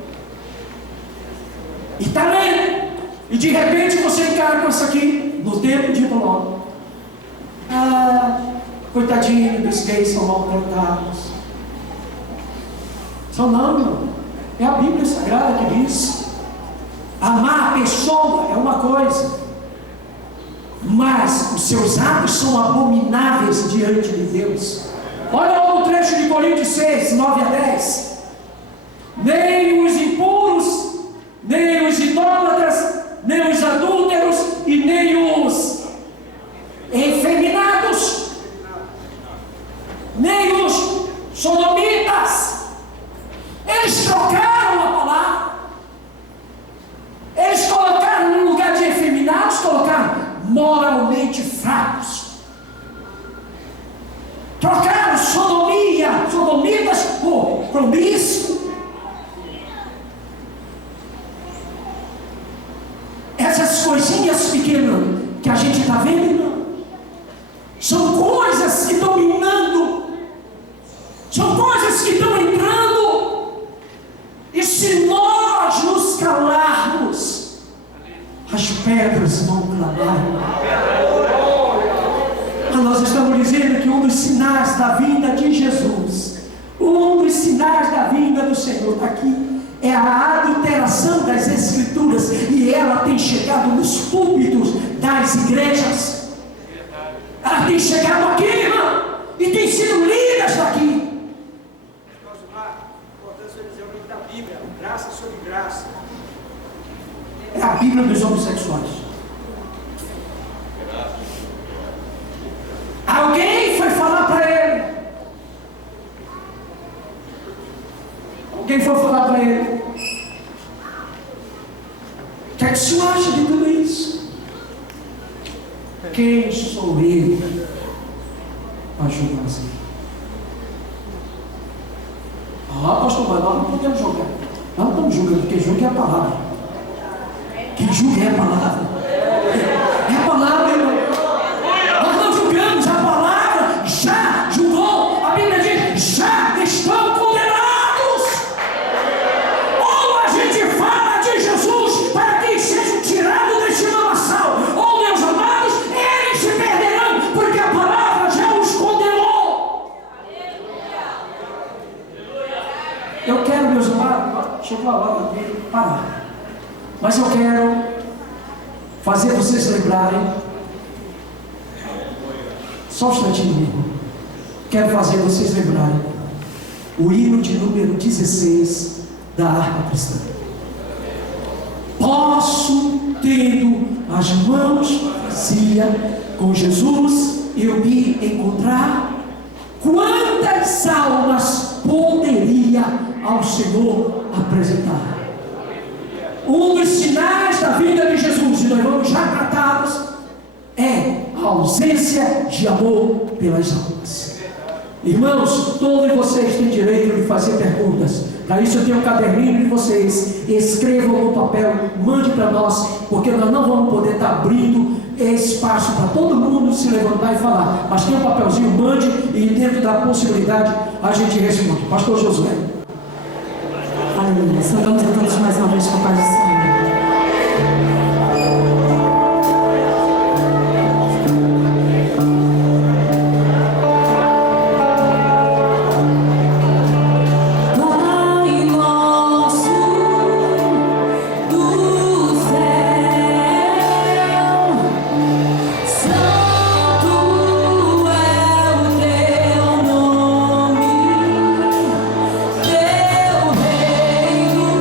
E está lendo. E de repente você encara com isso aqui no templo de Moloque. Ah, coitadinho dos gays, são maltratados. São não, meu. É a Bíblia Sagrada que diz. Amar a pessoa é uma coisa, mas os seus atos são abomináveis diante de Deus. Olha lá o trecho de Coríntios 6, 9 a 10. Nem os impuros, nem os idólatras, nem os adúlteros e nem os efeminados, nem os sodomitas, eles trocaram a palavra. Eles colocaram no lugar de efeminados, colocaram moralmente fracos. Trocaram sodomitas por promíscuo. Essas coisinhas pequenas que a gente está vendo, são coisas que estão minando, são coisas que estão entrando. E se nós nos calarmos, as pedras vão clamar. Mas nós estamos dizendo que um dos sinais da vinda de Jesus, um dos sinais da vinda do Senhor está aqui, é a adulteração das Escrituras, e ela tem chegado nos púlpitos das igrejas. Ela tem chegado aqui, irmão, e tem sido lidas daqui. Graça sobre graça. É a Bíblia dos homossexuais. Alguém foi falar para ele. Alguém foi falar para ele. O que é que o senhor acha de tudo isso? Quem sou eu para julgar assim? Ah, pastor, mas nós não podemos julgar. Nós não estamos julgando, quem julga é a palavra. Quem julga é a palavra. É a palavra, irmão. Nós não julgamos, a palavra já julgou. A Bíblia diz: já estão condenados. Ou a gente fala de Jesus para que sejam tirados deste lamaçal, ou, meus amados, eles se perderão, porque a palavra já os condenou. chegou a hora de parar. Mas eu quero fazer vocês lembrarem, só um instantinho, amigo. Quero fazer vocês lembrarem o hino de número 16 da harpa cristã. Posso, tendo as mãos vazias, com Jesus eu me encontrar. Quantas almas poderia ao Senhor apresentar? Um dos sinais da vida de Jesus, e nós vamos já tratá-los, é a ausência de amor pelas almas. Irmãos, todos vocês têm direito de fazer perguntas. Para isso eu tenho um caderninho de vocês. Escrevam no papel, mande para nós, porque nós não vamos poder estar abrindo espaço para todo mundo se levantar e falar. Mas tem um papelzinho, mande, e dentro da possibilidade a gente responde. Pastor Josué. Aleluia. Saudamos a todos mais uma vez com a paz do Senhor. Teu reino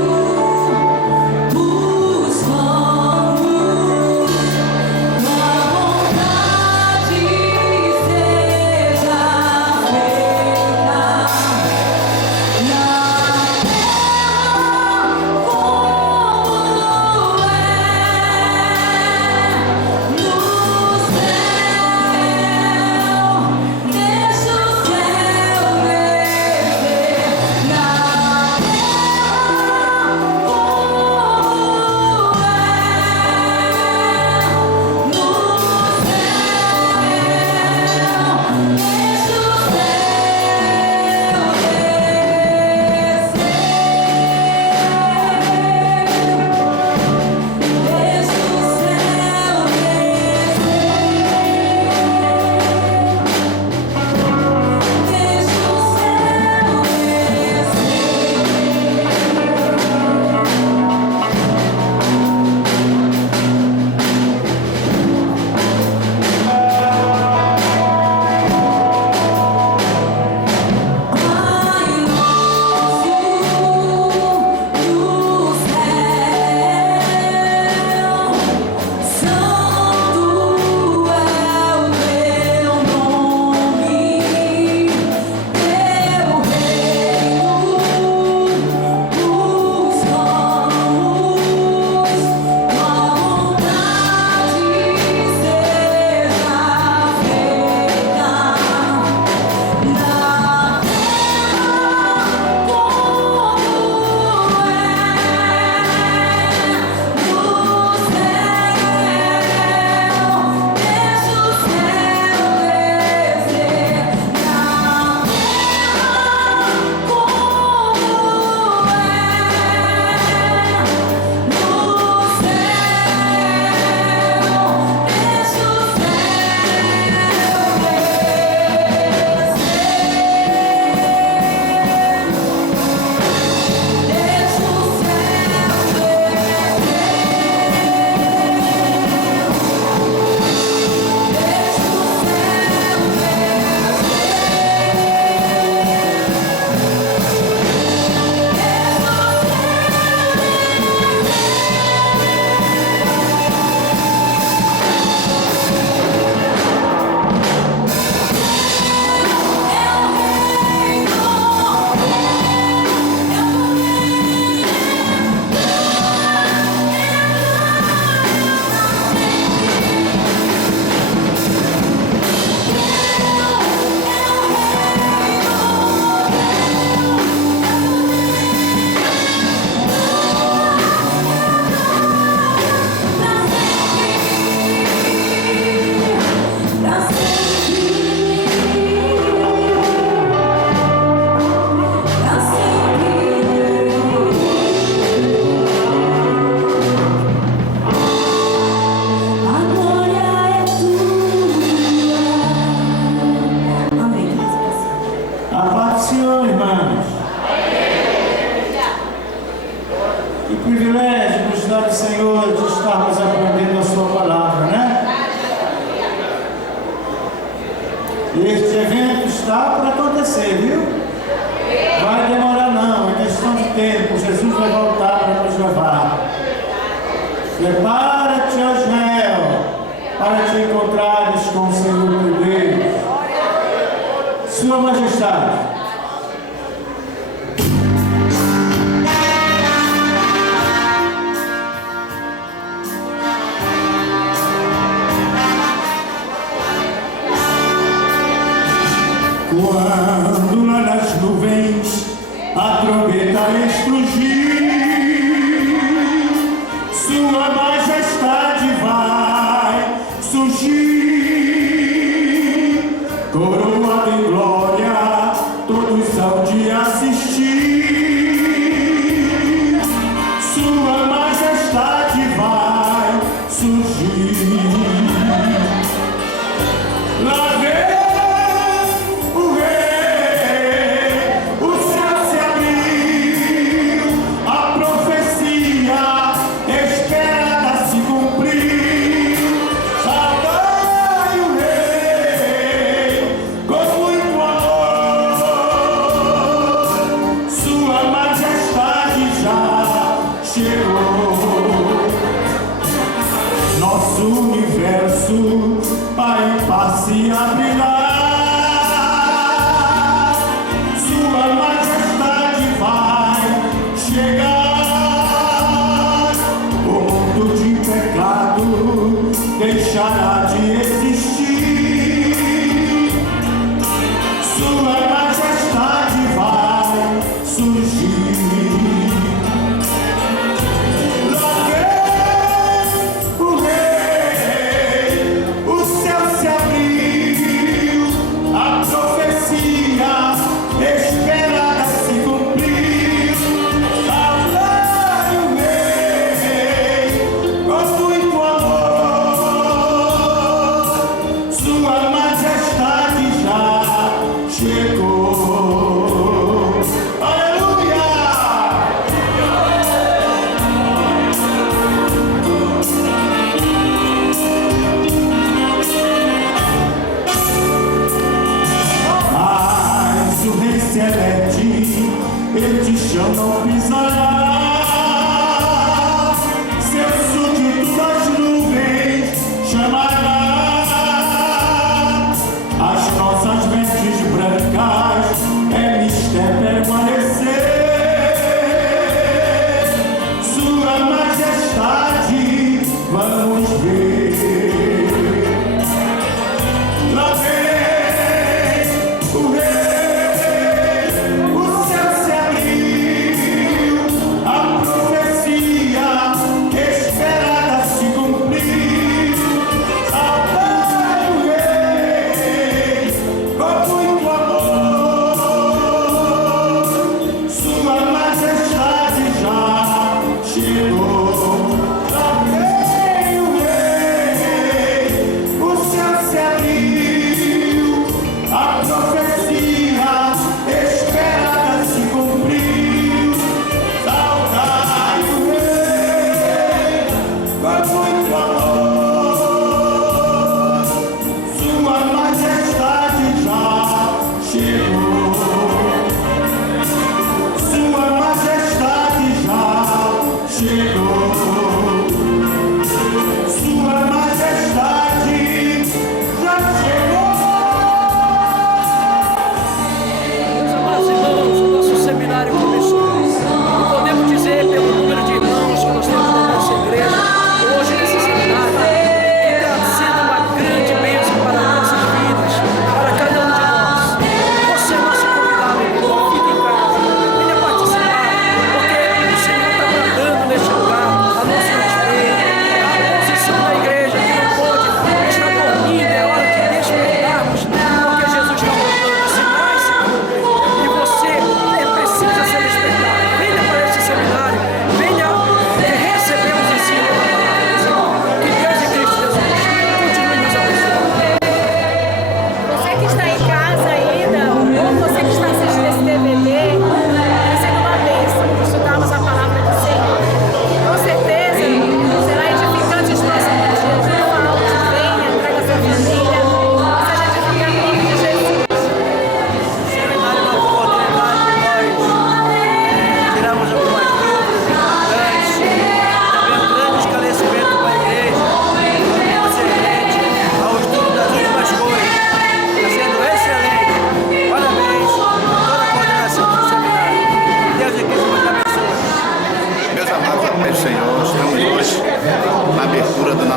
acontecer, viu? Vai demorar não, é questão de tempo. Jesus vai voltar para nos levar. Prepara-te, ó Israel, para te encontrares com o Senhor teu Deus. Sua Majestade. Quando lá nas nuvens a trombeta estrugir, Sua Majestade vai surgir, coroada em glória, todos hão de assistir. Sua Majestade vai surgir. Lá vem nosso universo, Pai, passe a brilhar. Sua Majestade vai chegar. O mundo de pecado deixará de existir. Sua Majestade vai surgir.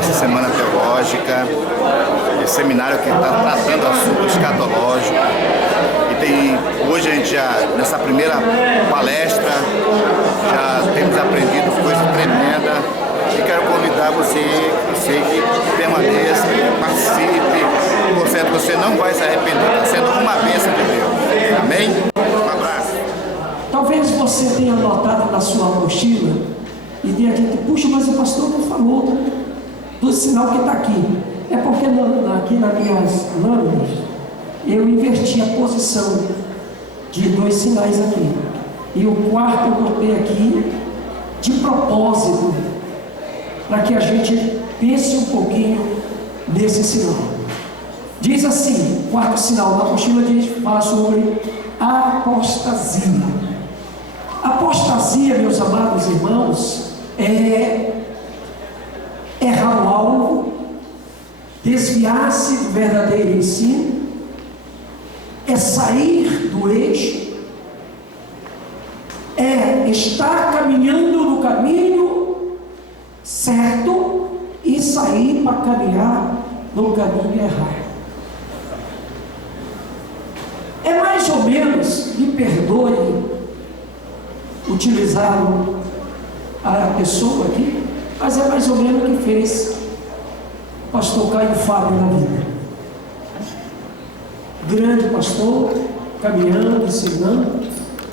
nossa semana teológica, esse seminário que está tratando assunto escatológico. E hoje a gente já, nessa primeira palestra, já temos aprendido coisa tremenda. E quero convidar você que permaneça, que participe. Por certo, você não vai se arrepender, está sendo uma bênção de Deus. Amém? Um abraço. Talvez você tenha notado na sua mochila e tenha dito, puxa, mas o pastor não falou do sinal que está aqui. É porque aqui nas minhas lâminas eu inverti a posição de 2 sinais aqui. E o quarto eu botei aqui de propósito, para que a gente pense um pouquinho nesse sinal. Diz assim, o quarto sinal da apostila fala sobre a apostasia. Apostasia, meus amados irmãos, é errar o alvo, desviar-se do verdadeiro ensino, é sair do eixo, é estar caminhando no caminho certo e sair para caminhar no caminho errado. É mais ou menos, me perdoe utilizar a pessoa aqui, mas é mais ou menos o que fez o pastor Caio Fábio na vida. Grande pastor, caminhando, ensinando,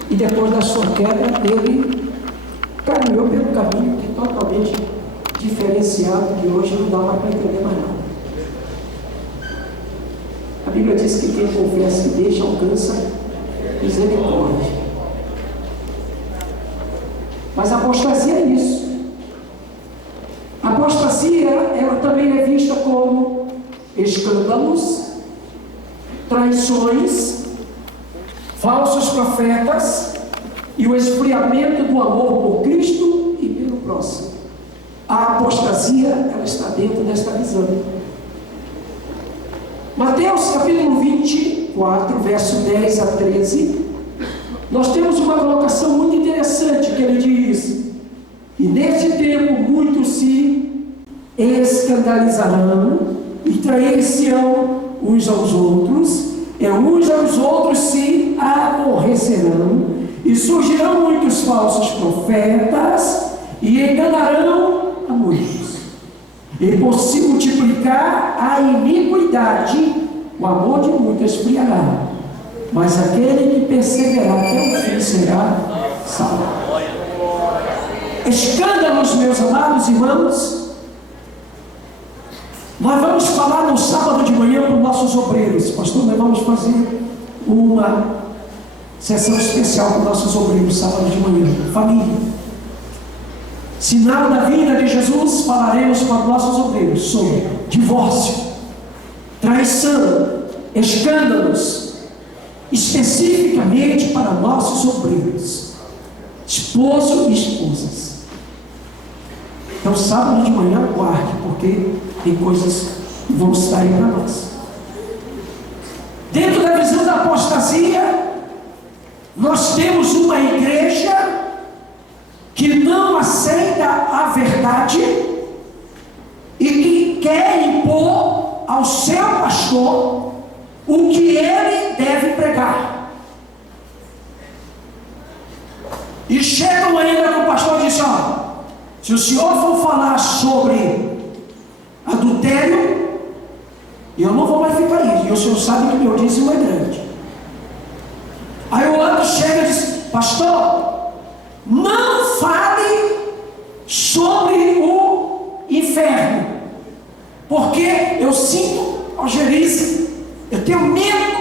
e depois da sua queda, ele caminhou pelo caminho que é totalmente diferenciado, que hoje não dá mais para entender mais nada. A Bíblia diz que quem confessa e deixa alcança misericórdia. Mas a apostasia é isso. A apostasia, ela também é vista como escândalos, traições, falsos profetas e o esfriamento do amor por Cristo e pelo próximo. A apostasia, ela está dentro desta visão. Mateus capítulo 24, verso 10 a 13, nós temos uma colocação muito interessante que ele diz: e neste tempo muitos se escandalizarão e trair-se-ão uns aos outros, e uns aos outros se aborrecerão, e surgirão muitos falsos profetas e enganarão a muitos. E por se multiplicar a iniquidade, o amor de muitos esfriará, mas aquele que perseverar até o fim será salvo. Escândalos, meus amados irmãos. Nós vamos falar no sábado de manhã para os nossos obreiros. Pastor, nós vamos fazer uma sessão especial para os nossos obreiros, sábado de manhã. Família. Sinal da vinda de Jesus, falaremos para os nossos obreiros sobre divórcio, traição, escândalos, especificamente para nossos obreiros, esposo e esposas. Então, sábado de manhã, aguarde, porque tem coisas que vão sair para nós. Dentro da visão da apostasia, nós temos uma igreja que não aceita a verdade e que quer impor ao seu pastor o que ele deve pregar. E chegam ainda que o pastor diz: ó, se o senhor for falar sobre adultério, eu não vou mais ficar aí, e o senhor sabe que meu dízimo é grande. Aí o outro chega e diz: pastor, não fale sobre o inferno, porque eu sinto algerice, eu tenho medo.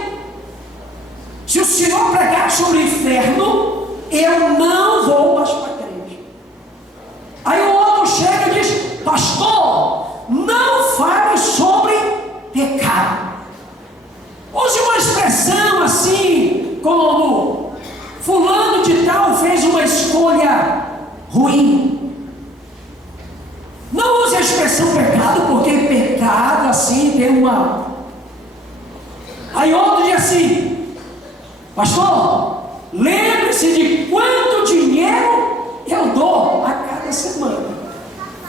Se o senhor pregar sobre o inferno, eu não vou mais para a igreja. Aí o outro chega e diz: pastor, não fale sobre pecado. Use uma expressão assim, como fulano de tal fez uma escolha ruim. Não use a expressão pecado, porque pecado assim tem uma... Aí outro diz assim: pastor, lembre-se de quanto dinheiro eu dou a cada semana.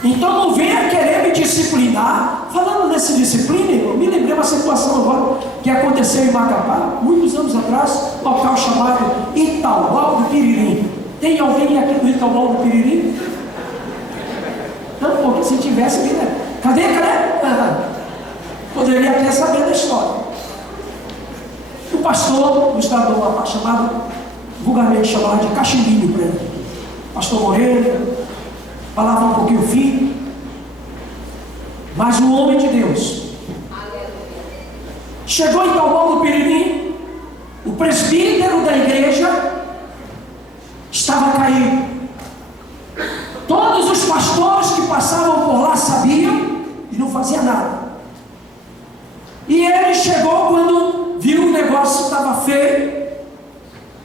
Então não venha querer me disciplinar. Falando nessa disciplina, irmão, me lembrei uma situação agora que aconteceu em Macapá, muitos anos atrás, um local chamado Itaubal do Piririm. Tem alguém aqui do Itaubal do Piririm? Não, porque se tivesse, cadê? Poderia até saber da história. O pastor, o estado do Amapá, chamado, vulgarmente chamado de Cachimbinho para ele. Pastor Moreno, falava um pouquinho fino, mas um homem de Deus. Chegou em Itaubal do Piririm, o presbítero da igreja estava caído. Todos os pastores que passavam por lá sabiam e não fazia nada. E ele chegou quando viu o negócio estava feio.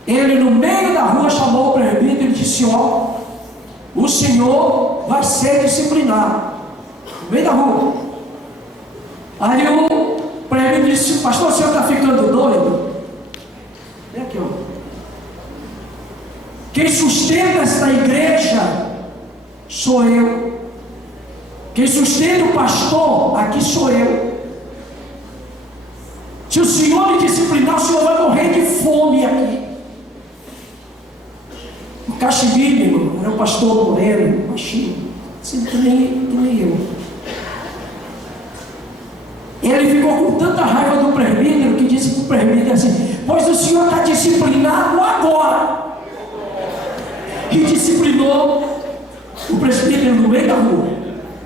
Ele no meio da rua chamou o presbítero e disse: ó, o senhor vai ser disciplinado. No meio da rua. Aí o presbítero disse: pastor, o senhor está ficando doido? Vem aqui, ó. Quem sustenta esta igreja sou eu. Quem sustenta o pastor aqui sou eu. Se o senhor me disciplinar, o senhor vai morrer de fome aqui. O Cachimbinho era o pastor Moreno, baixinho, assim, que nem eu. Ele ficou com tanta raiva do presbítero que disse para o presbítero assim: pois o senhor está disciplinado agora. E disciplinou o presbítero no meio da rua.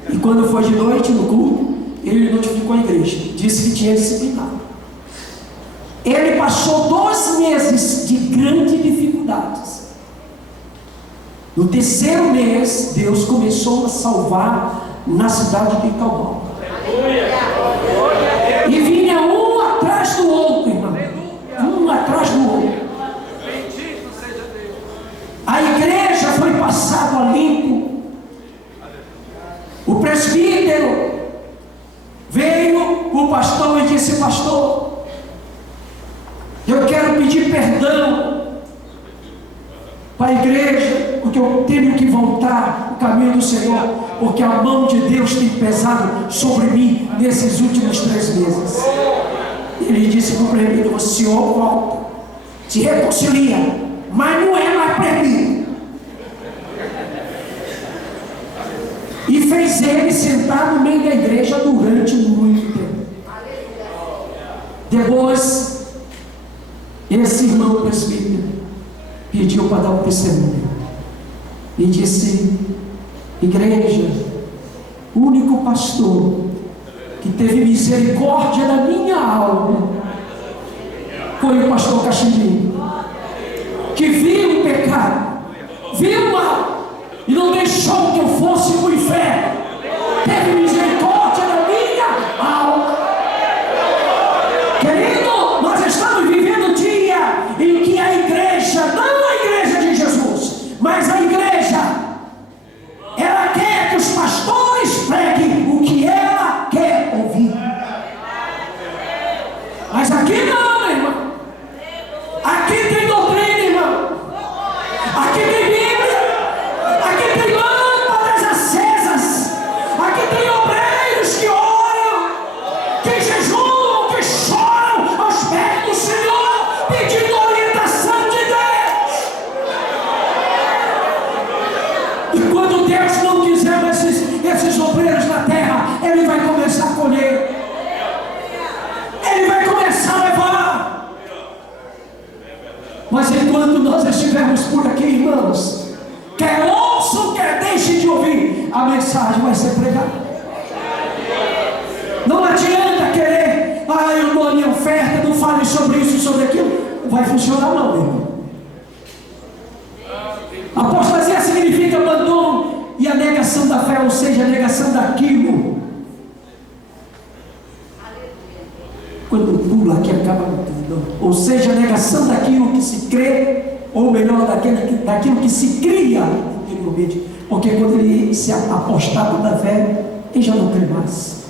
E quando foi de noite no culto, ele notificou a igreja, disse que tinha disciplinado. Ele passou 2 meses de grandes dificuldades. No 3º mês, Deus começou a salvar na cidade de Itaubal. E vinha um atrás do outro, irmão. Um atrás do outro. A igreja foi passada a limpo. O presbítero veio o pastor e disse: pastor, eu quero pedir perdão para a igreja, porque eu tenho que voltar o caminho do Senhor, porque a mão de Deus tem pesado sobre mim nesses últimos 3 meses. Ele disse para o presbítero: o senhor volta, se reconcilia, mas não é mais presbítero. E fez ele sentar no meio da igreja durante muito tempo. Depois, esse irmão presbítero pediu para dar um testemunho e disse: igreja, o único pastor que teve misericórdia da minha alma foi o pastor Cachimbinho, que viu o pecado, viu o mal e não deixou que eu fosse para o inferno. Teve misericórdia da minha alma. Querido, nós estamos vivendo um dia em que a igreja, não a igreja de Jesus, mas a igreja, ela quer que os pastores preguem o que ela quer ouvir. Mas aqui não, meu irmão. Aqui tem doutrina, irmão. Aqui tem Bíblia. Aqui tem lâmpadas acesas. Aqui tem obreiros que oram, que jejuam, que choram aos pés do Senhor, pedindo a orientação de Deus. E quando Deus não quiser esses obreiros na terra, Ele vai começar a colher. Ele vai começar a levar. Mas enquanto nós estivermos por aqui, irmãos, quer ouçam, quer deixem de ouvir, a mensagem vai ser pregada. Não adianta querer: eu dou a minha oferta, não fale sobre isso, sobre aquilo. Não vai funcionar não, meu irmão. Apostasia significa abandono e a negação da fé, ou seja, a negação daquilo. Quando pula aqui acaba tudo. Ou seja, a negação daquilo que se crê, ou melhor, daquilo que se cria interiormente. Porque quando ele se apostata da fé, ele já não crê mais.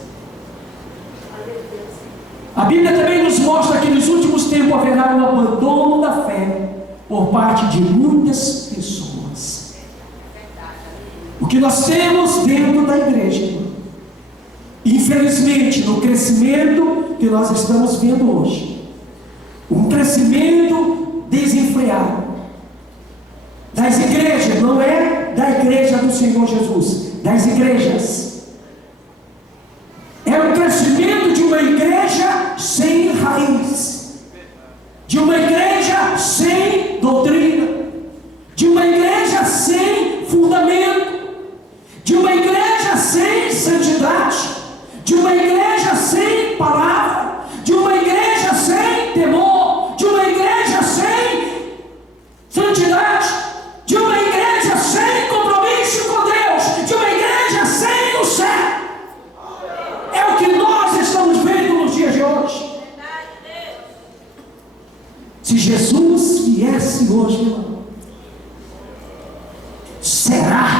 A Bíblia também nos mostra que nos últimos tempos haverá um abandono da fé por parte de muitas pessoas. O que que nós temos dentro da igreja. Infelizmente, no crescimento que nós estamos vendo hoje, um crescimento desenfreado das igrejas, não é da igreja do Senhor Jesus, das igrejas. É um crescimento de uma igreja sem raiz, de uma igreja sem doutrina, de uma igreja sem fundamento, de uma igreja sem santidade, de uma igreja sem palavra, de uma igreja sem temor, de uma igreja sem santidade, de uma igreja sem compromisso com Deus, de uma igreja sem o céu. É o que nós estamos vendo nos dias de hoje. Se Jesus viesse hoje, irmão, será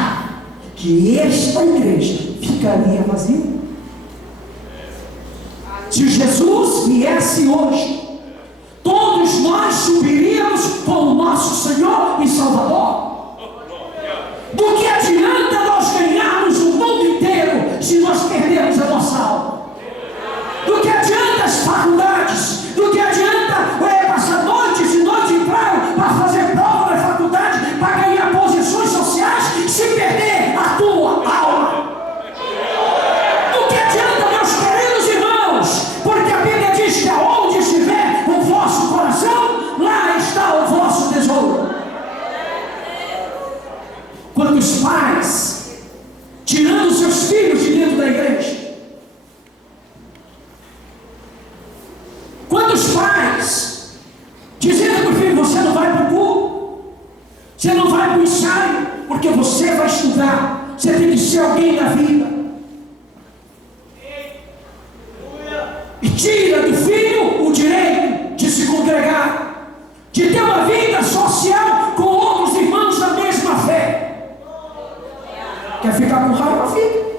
que esta igreja ficaria vazia? Se Jesus viesse hoje, todos nós subiríamos com o nosso Senhor e Salvador. Do que adianta nós ganharmos o mundo inteiro se nós perdermos a nossa alma? Do que adianta as faculdades? Do que adianta passar noites e noites em praia para fazer prova na faculdade, para ganhar posições sociais, se perder a tua alma? Do que adianta, meus queridos irmãos? Porque a Bíblia diz que aonde estiver o vosso coração, lá está o vosso tesouro. Quantos pais tirando seus filhos de dentro da igreja? Quantos pais dizendo para o filho: você não vai para o culto, você não vai para o ensaio, porque você vai estudar, você tem que ser alguém da vida. E tira do filho o direito de se congregar, de ter uma vida social com outros irmãos da mesma fé. Quer ficar com raiva, filho?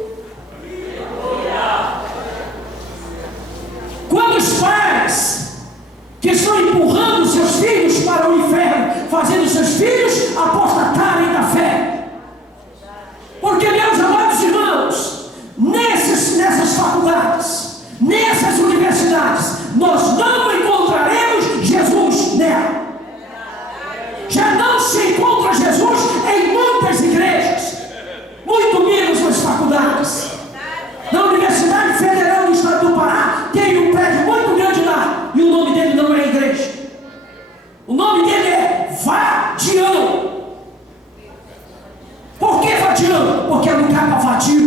Quantos pais que estão empurrando seus filhos para o inferno, fazendo seus filhos apostatarem da fé? Porque, meus amados irmãos, nessas faculdades, nessas universidades, nós não encontraremos Jesus nela. Já não se encontra Jesus em muitas igrejas, muito menos nas faculdades. Na Universidade Federal do Estado do Pará tem um prédio muito grande lá, e o nome dele não é igreja. O nome dele é Vadião. Por que Vadião? Porque é lugar para vadio.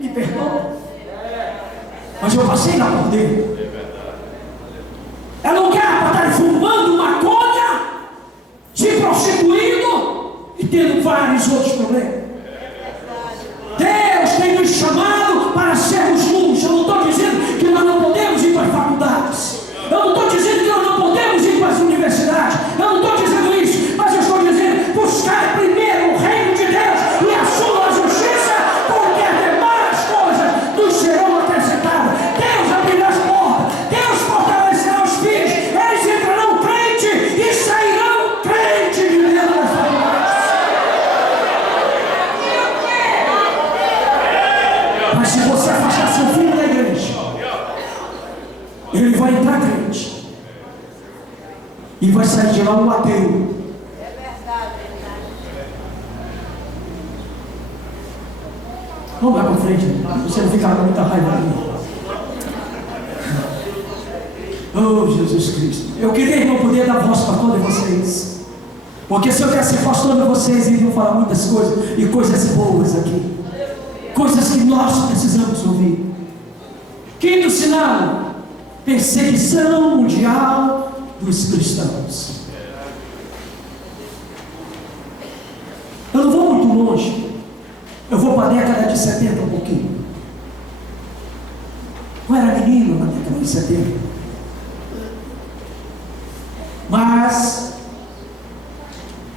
Me perdoa, mas eu passei lá por dentro. É lugar para estar fumando maconha, se prostituindo e tendo vários outros problemas. Deus tem nos chamado para sermos luz. Eu não estou dizendo que nós não podemos ir para as faculdades, eu não estou dizendo que nós não podemos ir para as universidades, eu não estou dizendo isso, mas eu estou dizendo: buscar primeiro o reino de Deus e a sua justiça, porque as demais coisas nos serão acrescentadas. Deus abrirá as portas, Deus fortalecerá os filhos, eles entrarão crente e sairão crente de dentro das faculdades. Mas se você afastar seu filho da igreja, ele vai entrar crente e vai sair de lá um ateu. Vamos lá para frente, você não fica com muita raiva de mim. Oh, Jesus Cristo, eu queria, irmão, poder dar voz para todos vocês, porque se eu desse voz para todos vocês, eles vão falar muitas coisas, e coisas boas aqui, coisas que nós precisamos ouvir. Quinto sinal: perseguição mundial dos cristãos. Eu não vou muito longe, eu vou para a década de 70 um pouquinho. Eu era menino na década de 70, mas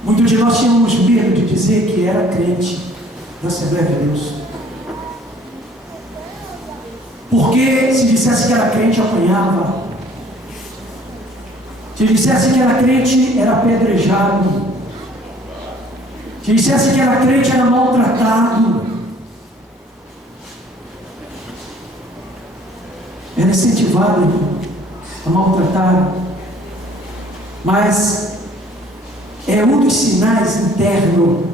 muitos de nós tínhamos medo de dizer que era crente da Assembleia de Deus, porque se dissesse que era crente, apanhava. Se dissesse que era crente, era apedrejado. Que dissesse que era crente era maltratado, era incentivado a maltratar. Mas é um dos sinais internos,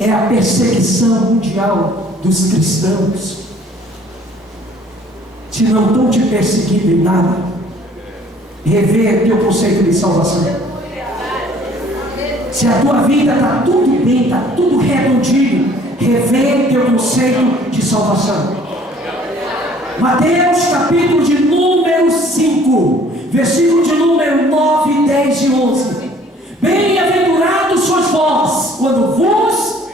é a perseguição mundial dos cristãos. Se não estão te perseguindo em nada, rever teu conceito de salvação. Se a tua vida está tudo bem, está tudo redondinho, rever teu conceito de salvação. Mateus capítulo de número 5, versículo de número 9, 10 e 11. Bem-aventurados sois vós, quando vos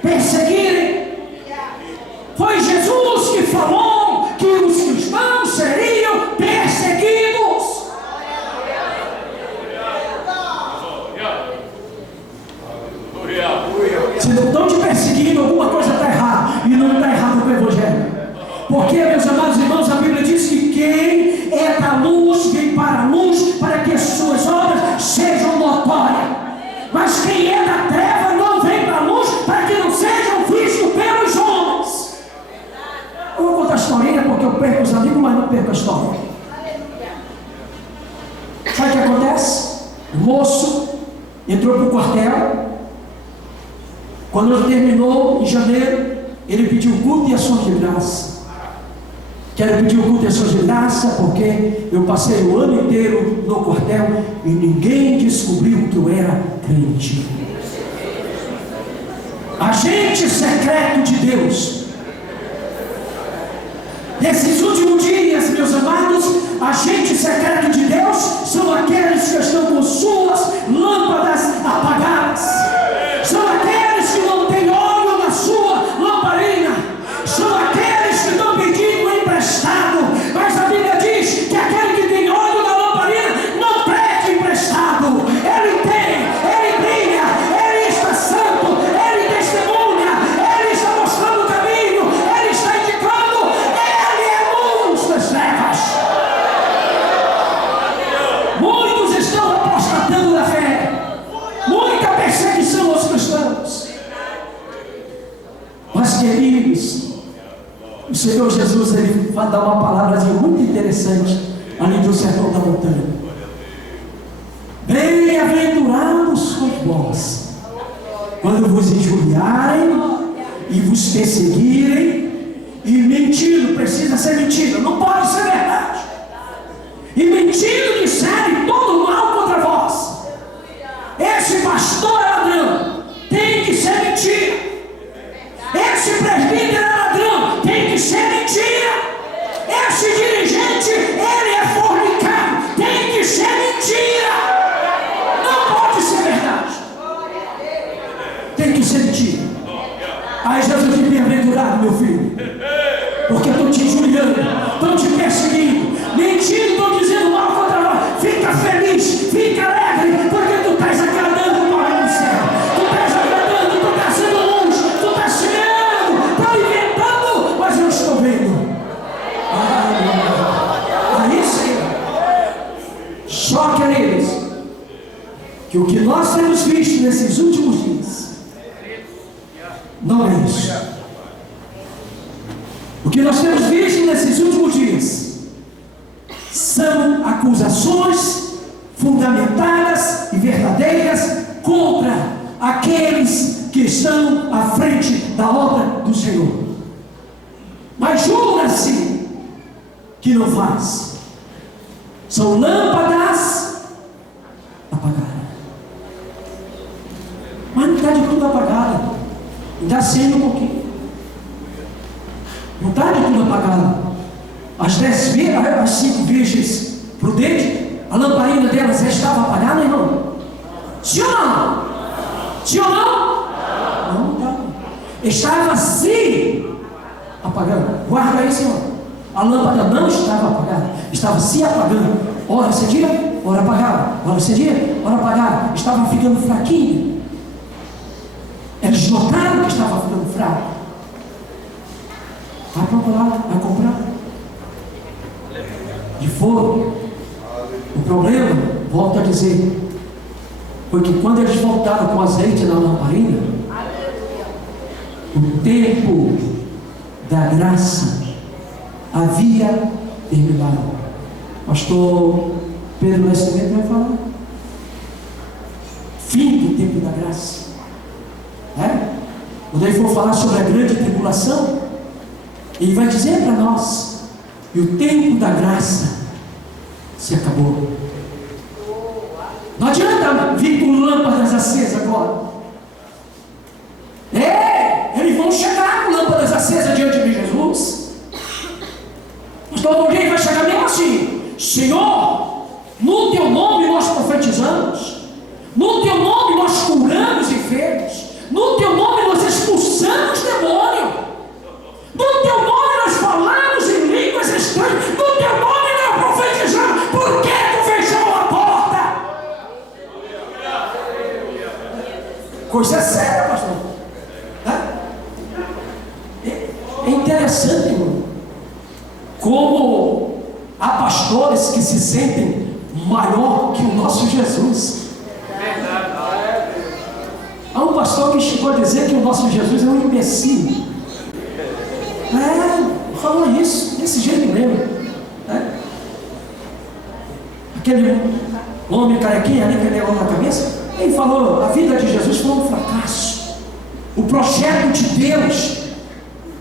perseguirem. Foi Jesus que falou que os cristãos seriam perseguidos. Se não estão te perseguindo, alguma coisa está errada. E não está errado com o Evangelho. Porque, meus amados irmãos, a Bíblia diz que quem é da luz vem para a luz, para que as suas obras sejam notórias. Mas quem é da treva não vem para a luz, para que não sejam vistos pelos homens. Eu vou contar a historinha porque eu perco os amigos, mas não perco a história. Sabe o que acontece? O moço entrou para o quartel. Quando ele terminou, em janeiro, ele pediu culto e ações de graça. Quero pedir o culto e ações de graça porque eu passei o ano inteiro no quartel e ninguém descobriu que eu era crente. Agente secreto de Deus. Nesses últimos dias, meus amados, agentes secretos de Deus são aqueles que estão com suas lâmpadas apagadas. São aqueles que não têm óleo na sua lamparina. São aqueles que estão pedindo emprestado. Mas a Bíblia diz que aquele que tem óleo na lamparina não pede emprestado. Ele tem, ele brilha, ele está santo, ele testemunha, ele está mostrando o caminho, ele está indicando, ele é luz das trevas. Muitos estão apostatando da fé. Muita perseguição aos cristãos. Mas, queridos, o Senhor Jesus, ele vai dar uma palavra muito interessante ali do Sermão da Montanha. Bem-aventurados sois vós, quando vos injuriarem e vos perseguirem, e mentindo, precisa ser mentira, não pode ser verdade, e mentindo disserem todo mal contra vós. Esse pastor é ladrão, tem que ser mentira. Esse presbítero é ladrão, tem que ser mentira. Esse dirigente, ele é fornicário, tem que ser mentira. Não pode ser verdade, tem que ser mentira. Aí Jesus diz: bem-aventurado, meu filho, porque estão te injuriando, estão te perseguindo, mentindo, estão dizendo mal contra nós. Fica feliz, fica alegre, porque tu estás agradando o Pai do céu. Tu estás agradando, tu estás sendo luz, tu estás chegando, estão inventando, mas eu estou vendo. Aí sim. Só, queridos, que o que nós temos visto nesses últimos dias não é isso. O que nós temos visto nesses últimos dias são acusações fundamentadas e verdadeiras contra aqueles que estão à frente da obra do Senhor. Mas julga-se que não faz. São lâmpadas apagadas. Mas não está de tudo apagada. Está sendo um pouquinho. Não está de tudo apagado. As 5 virgens prudentes, a lamparina delas já estava apagada, irmão? Sim ou não? Sim ou não? Não estava. Estava se apagando. Guarda aí, Senhor. A lâmpada não estava apagada, estava se apagando. Ora cedia, ora apagava. Ora cedia, ora apagava. Estava ficando fraquinha. Eles notaram que estava ficando fraco. Vai procurar, vai comprar. De fogo. O problema, volto a dizer, foi que quando eles voltaram com azeite na lamparina, o tempo da graça havia terminado. Pastor Pedro Nascimento vai falar. Fim do tempo da graça. Quando ele for falar sobre a grande tribulação, ele vai dizer para nós: e o tempo da graça se acabou. Não adianta vir com lâmpadas acesas agora. Eles vão chegar com lâmpadas acesas diante de Jesus. Pastor, alguém vai chegar mesmo assim: Senhor, no teu nome nós profetizamos, no teu nome nós curamos enfermos, no teu nome nós expulsamos demônio, no teu nome nós falamos em línguas estranhas, no teu nome nós profetizamos. Por que tu fechou a porta? Coisa séria, pastor. É interessante, irmão, como há pastores que se sentem maior que o nosso Jesus. Há um pastor que chegou a dizer que o nosso Jesus é um imbecil. Falou isso, desse jeito mesmo. Aquele homem carequinha ali que negou na cabeça, ele falou: a vida de Jesus foi um fracasso. O projeto de Deus,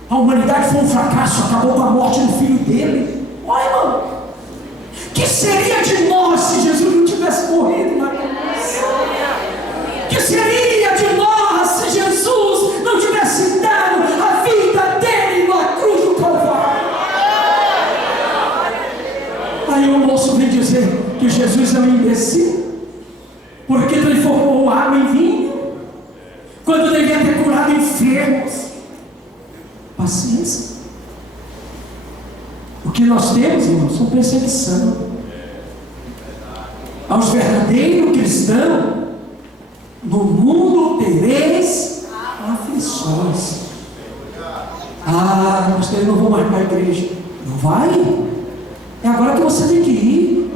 a humanidade foi um fracasso, acabou com a morte do filho dele. Olha, irmão, que seria de nós se Jesus não tivesse morrido na cruz? Que seria de nós se Jesus não tivesse dado a vida dele na cruz do Calvário? Aí o moço vem dizer que Jesus é um imbecil, porque transformou água em vinho, quando devia ter curado enfermos. Paciência. O que nós temos, irmãos, são perseguição. Aos verdadeiros cristãos, no mundo tereis aflições. Pastor, eu não vou mais para a igreja. Não vai? É agora que você tem que ir.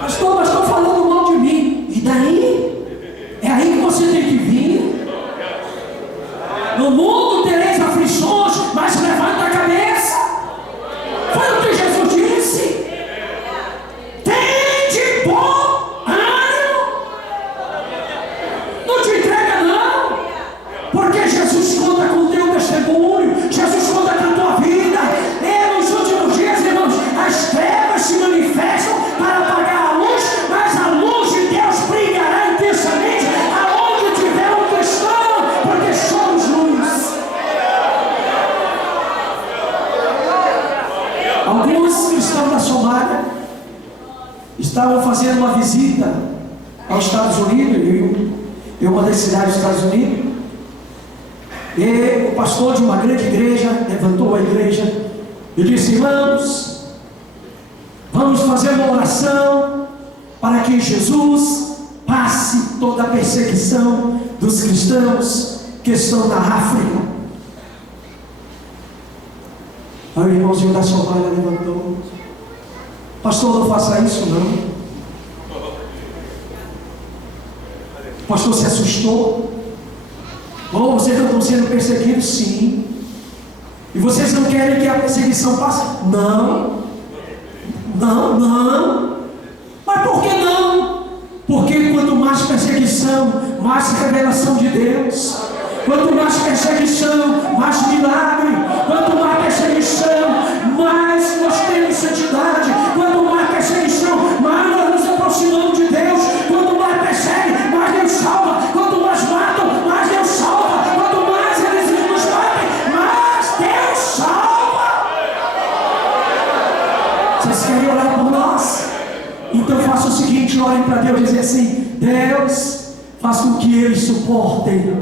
Pastor, mas estão falando mal de mim. E daí? É aí que você tem que vir. No mundo tereis aflições, mas levanta a cabeça. Foi o que Jesus disse. Tem de bom ânimo. Não te entrega não, porque Jesus conta com o teu testemunho. Jesus conta com a tua vida. Nos últimos dias, irmãos, as trevas se manifestam para apagar a luz, mas a luz de Deus brilhará intensamente aonde tiver um cristão, porque somos luz. Alguns cristãos da Somália estavam fazendo uma visita aos Estados Unidos, em uma das cidades dos Estados Unidos, e o pastor de uma grande igreja levantou a igreja e disse: irmãos, vamos fazer uma oração para que Jesus passe toda a perseguição dos cristãos que estão na África. Aí o irmãozinho da Somália levantou: pastor, não faça isso não. O pastor se assustou. Vocês não estão sendo perseguidos? Sim. E vocês não querem que a perseguição passe? Não. Mas por que não? Porque quanto mais perseguição, mais revelação de Deus. Quanto mais perseguição, mais milagre. Quanto mais perseguição, mais nós temos santidade. Quanto mais perseguição, mais nós nos aproximamos de Deus. Quanto mais persegue, mais Deus salva. Quanto mais matam, mais Deus salva. Quanto mais eles nos batem, mais Deus salva. Vocês querem orar por nós? Então faça o seguinte: orem para Deus e dizer assim: Deus, faça com que eles suportem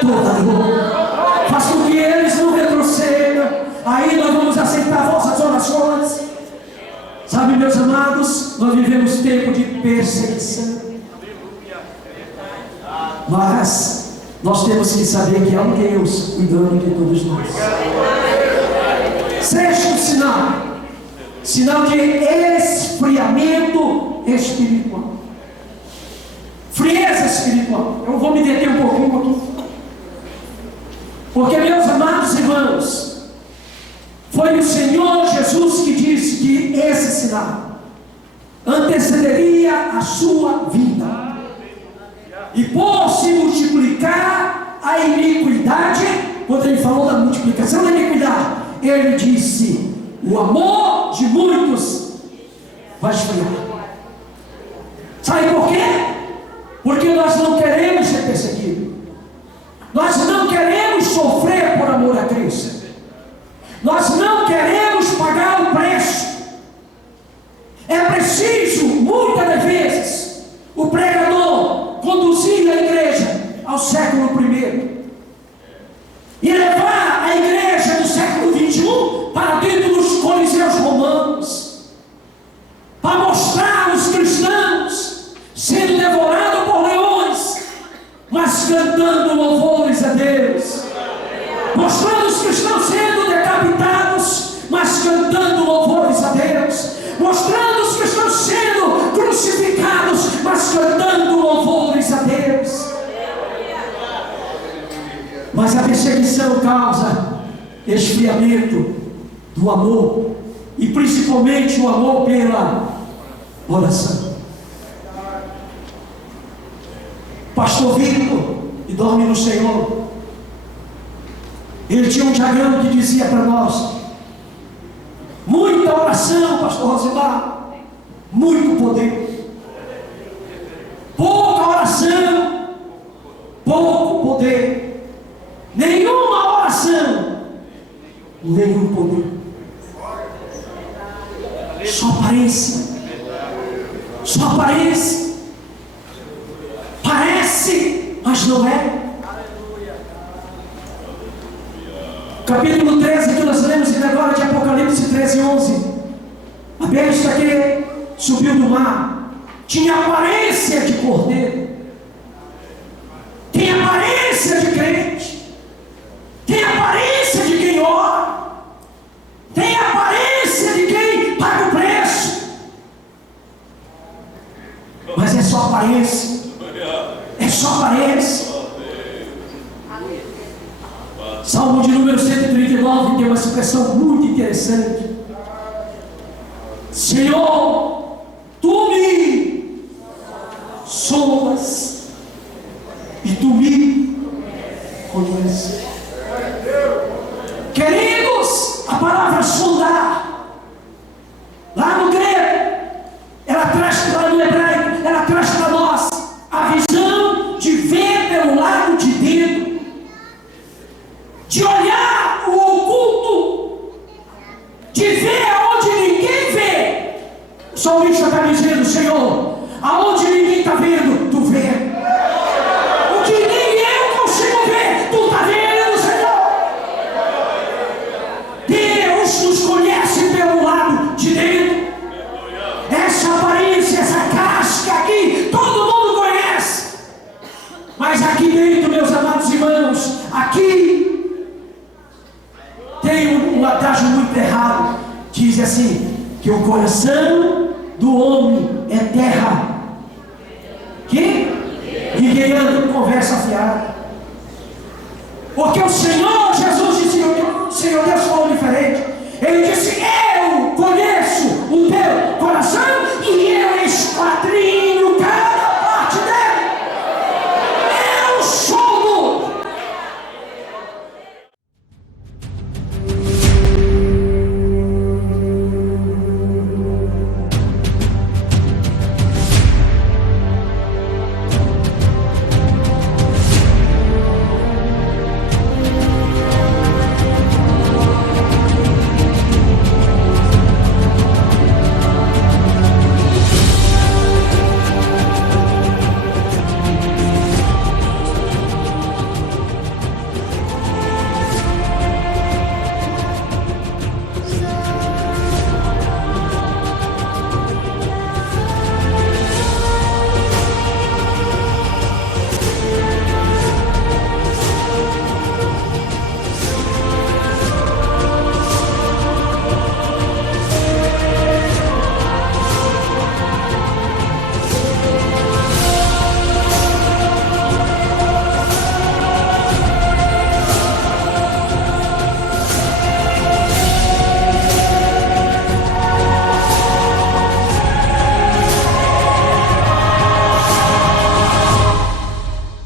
toda dor, faça com que eles não retrocedam. Aí nós vamos aceitar vossas orações. Sabe, meus amados, nós vivemos tempo de perseguição, mas nós temos que saber que há um Deus cuidando de todos nós. Sexto sinal de esfriamento espiritual: frieza espiritual. Eu vou me deter um pouquinho aqui. Porque, meus amados irmãos, foi o Senhor Jesus que disse que esse sinal antecederia a sua vida. E por se multiplicar a iniquidade, quando ele falou da multiplicação da iniquidade, ele disse: o amor de muitos vai esfriar. Sabe por quê? Porque nós não queremos ser perseguidos. Nós não queremos sofrer por amor a Cristo. Nós não queremos pagar o preço. É preciso, muitas das vezes, o pregador conduzir a igreja ao século I e levar a igreja do século XXI para dentro dos coliseus romanos, para mostrar os cristãos sendo devorados por leões, mas cantando louvores a Deus, mostrando os cristãos sendo decapitados, mas cantando louvores a Deus, mostrando os cristãos sendo crucificados, mas cantando louvores a Deus. Mas a perseguição causa esfriamento do amor, e principalmente o amor pela oração. Pastor Vitor, e dorme no Senhor, ele tinha um diagrama que dizia para nós: muita oração, pastor Rosimar, muito poder. Pouca oração, pouco poder. Nenhuma oração, nenhum poder. Só aparência. Só aparência. Parece, mas não é. Capítulo 13 que nós lemos ainda agora, de Apocalipse 13, 11. A besta que subiu do mar tinha aparência de cordeiro, tem aparência de crente, tem aparência de quem ora, tem aparência de quem paga o preço, mas é só aparência. É só aparência. Salmo de número 139 tem uma expressão muito interessante: Senhor, tu me sondas e tu me conheces. Queridos, a palavra sondar, lá no grego, ela traz para no hebraico, ela traz para nós a visão de ver pelo lado de dentro, de olhar o oculto, de ver aonde ninguém vê. O salmista está dizendo: Senhor, aonde ninguém está vendo, tu vê. O que nem eu consigo ver, tu está vendo, Senhor. Deus nos conhece pelo lado de dentro. Essa aparência, essa casca aqui, todo mundo conhece. Mas aqui dentro, meus amados irmãos, aqui tem um adágio muito errado. Diz assim, que o coração do homem é terra. Que? Ninguém anda com conversa fiada. Porque o Senhor Jesus disse, o Senhor Deus falou diferente. Ele disse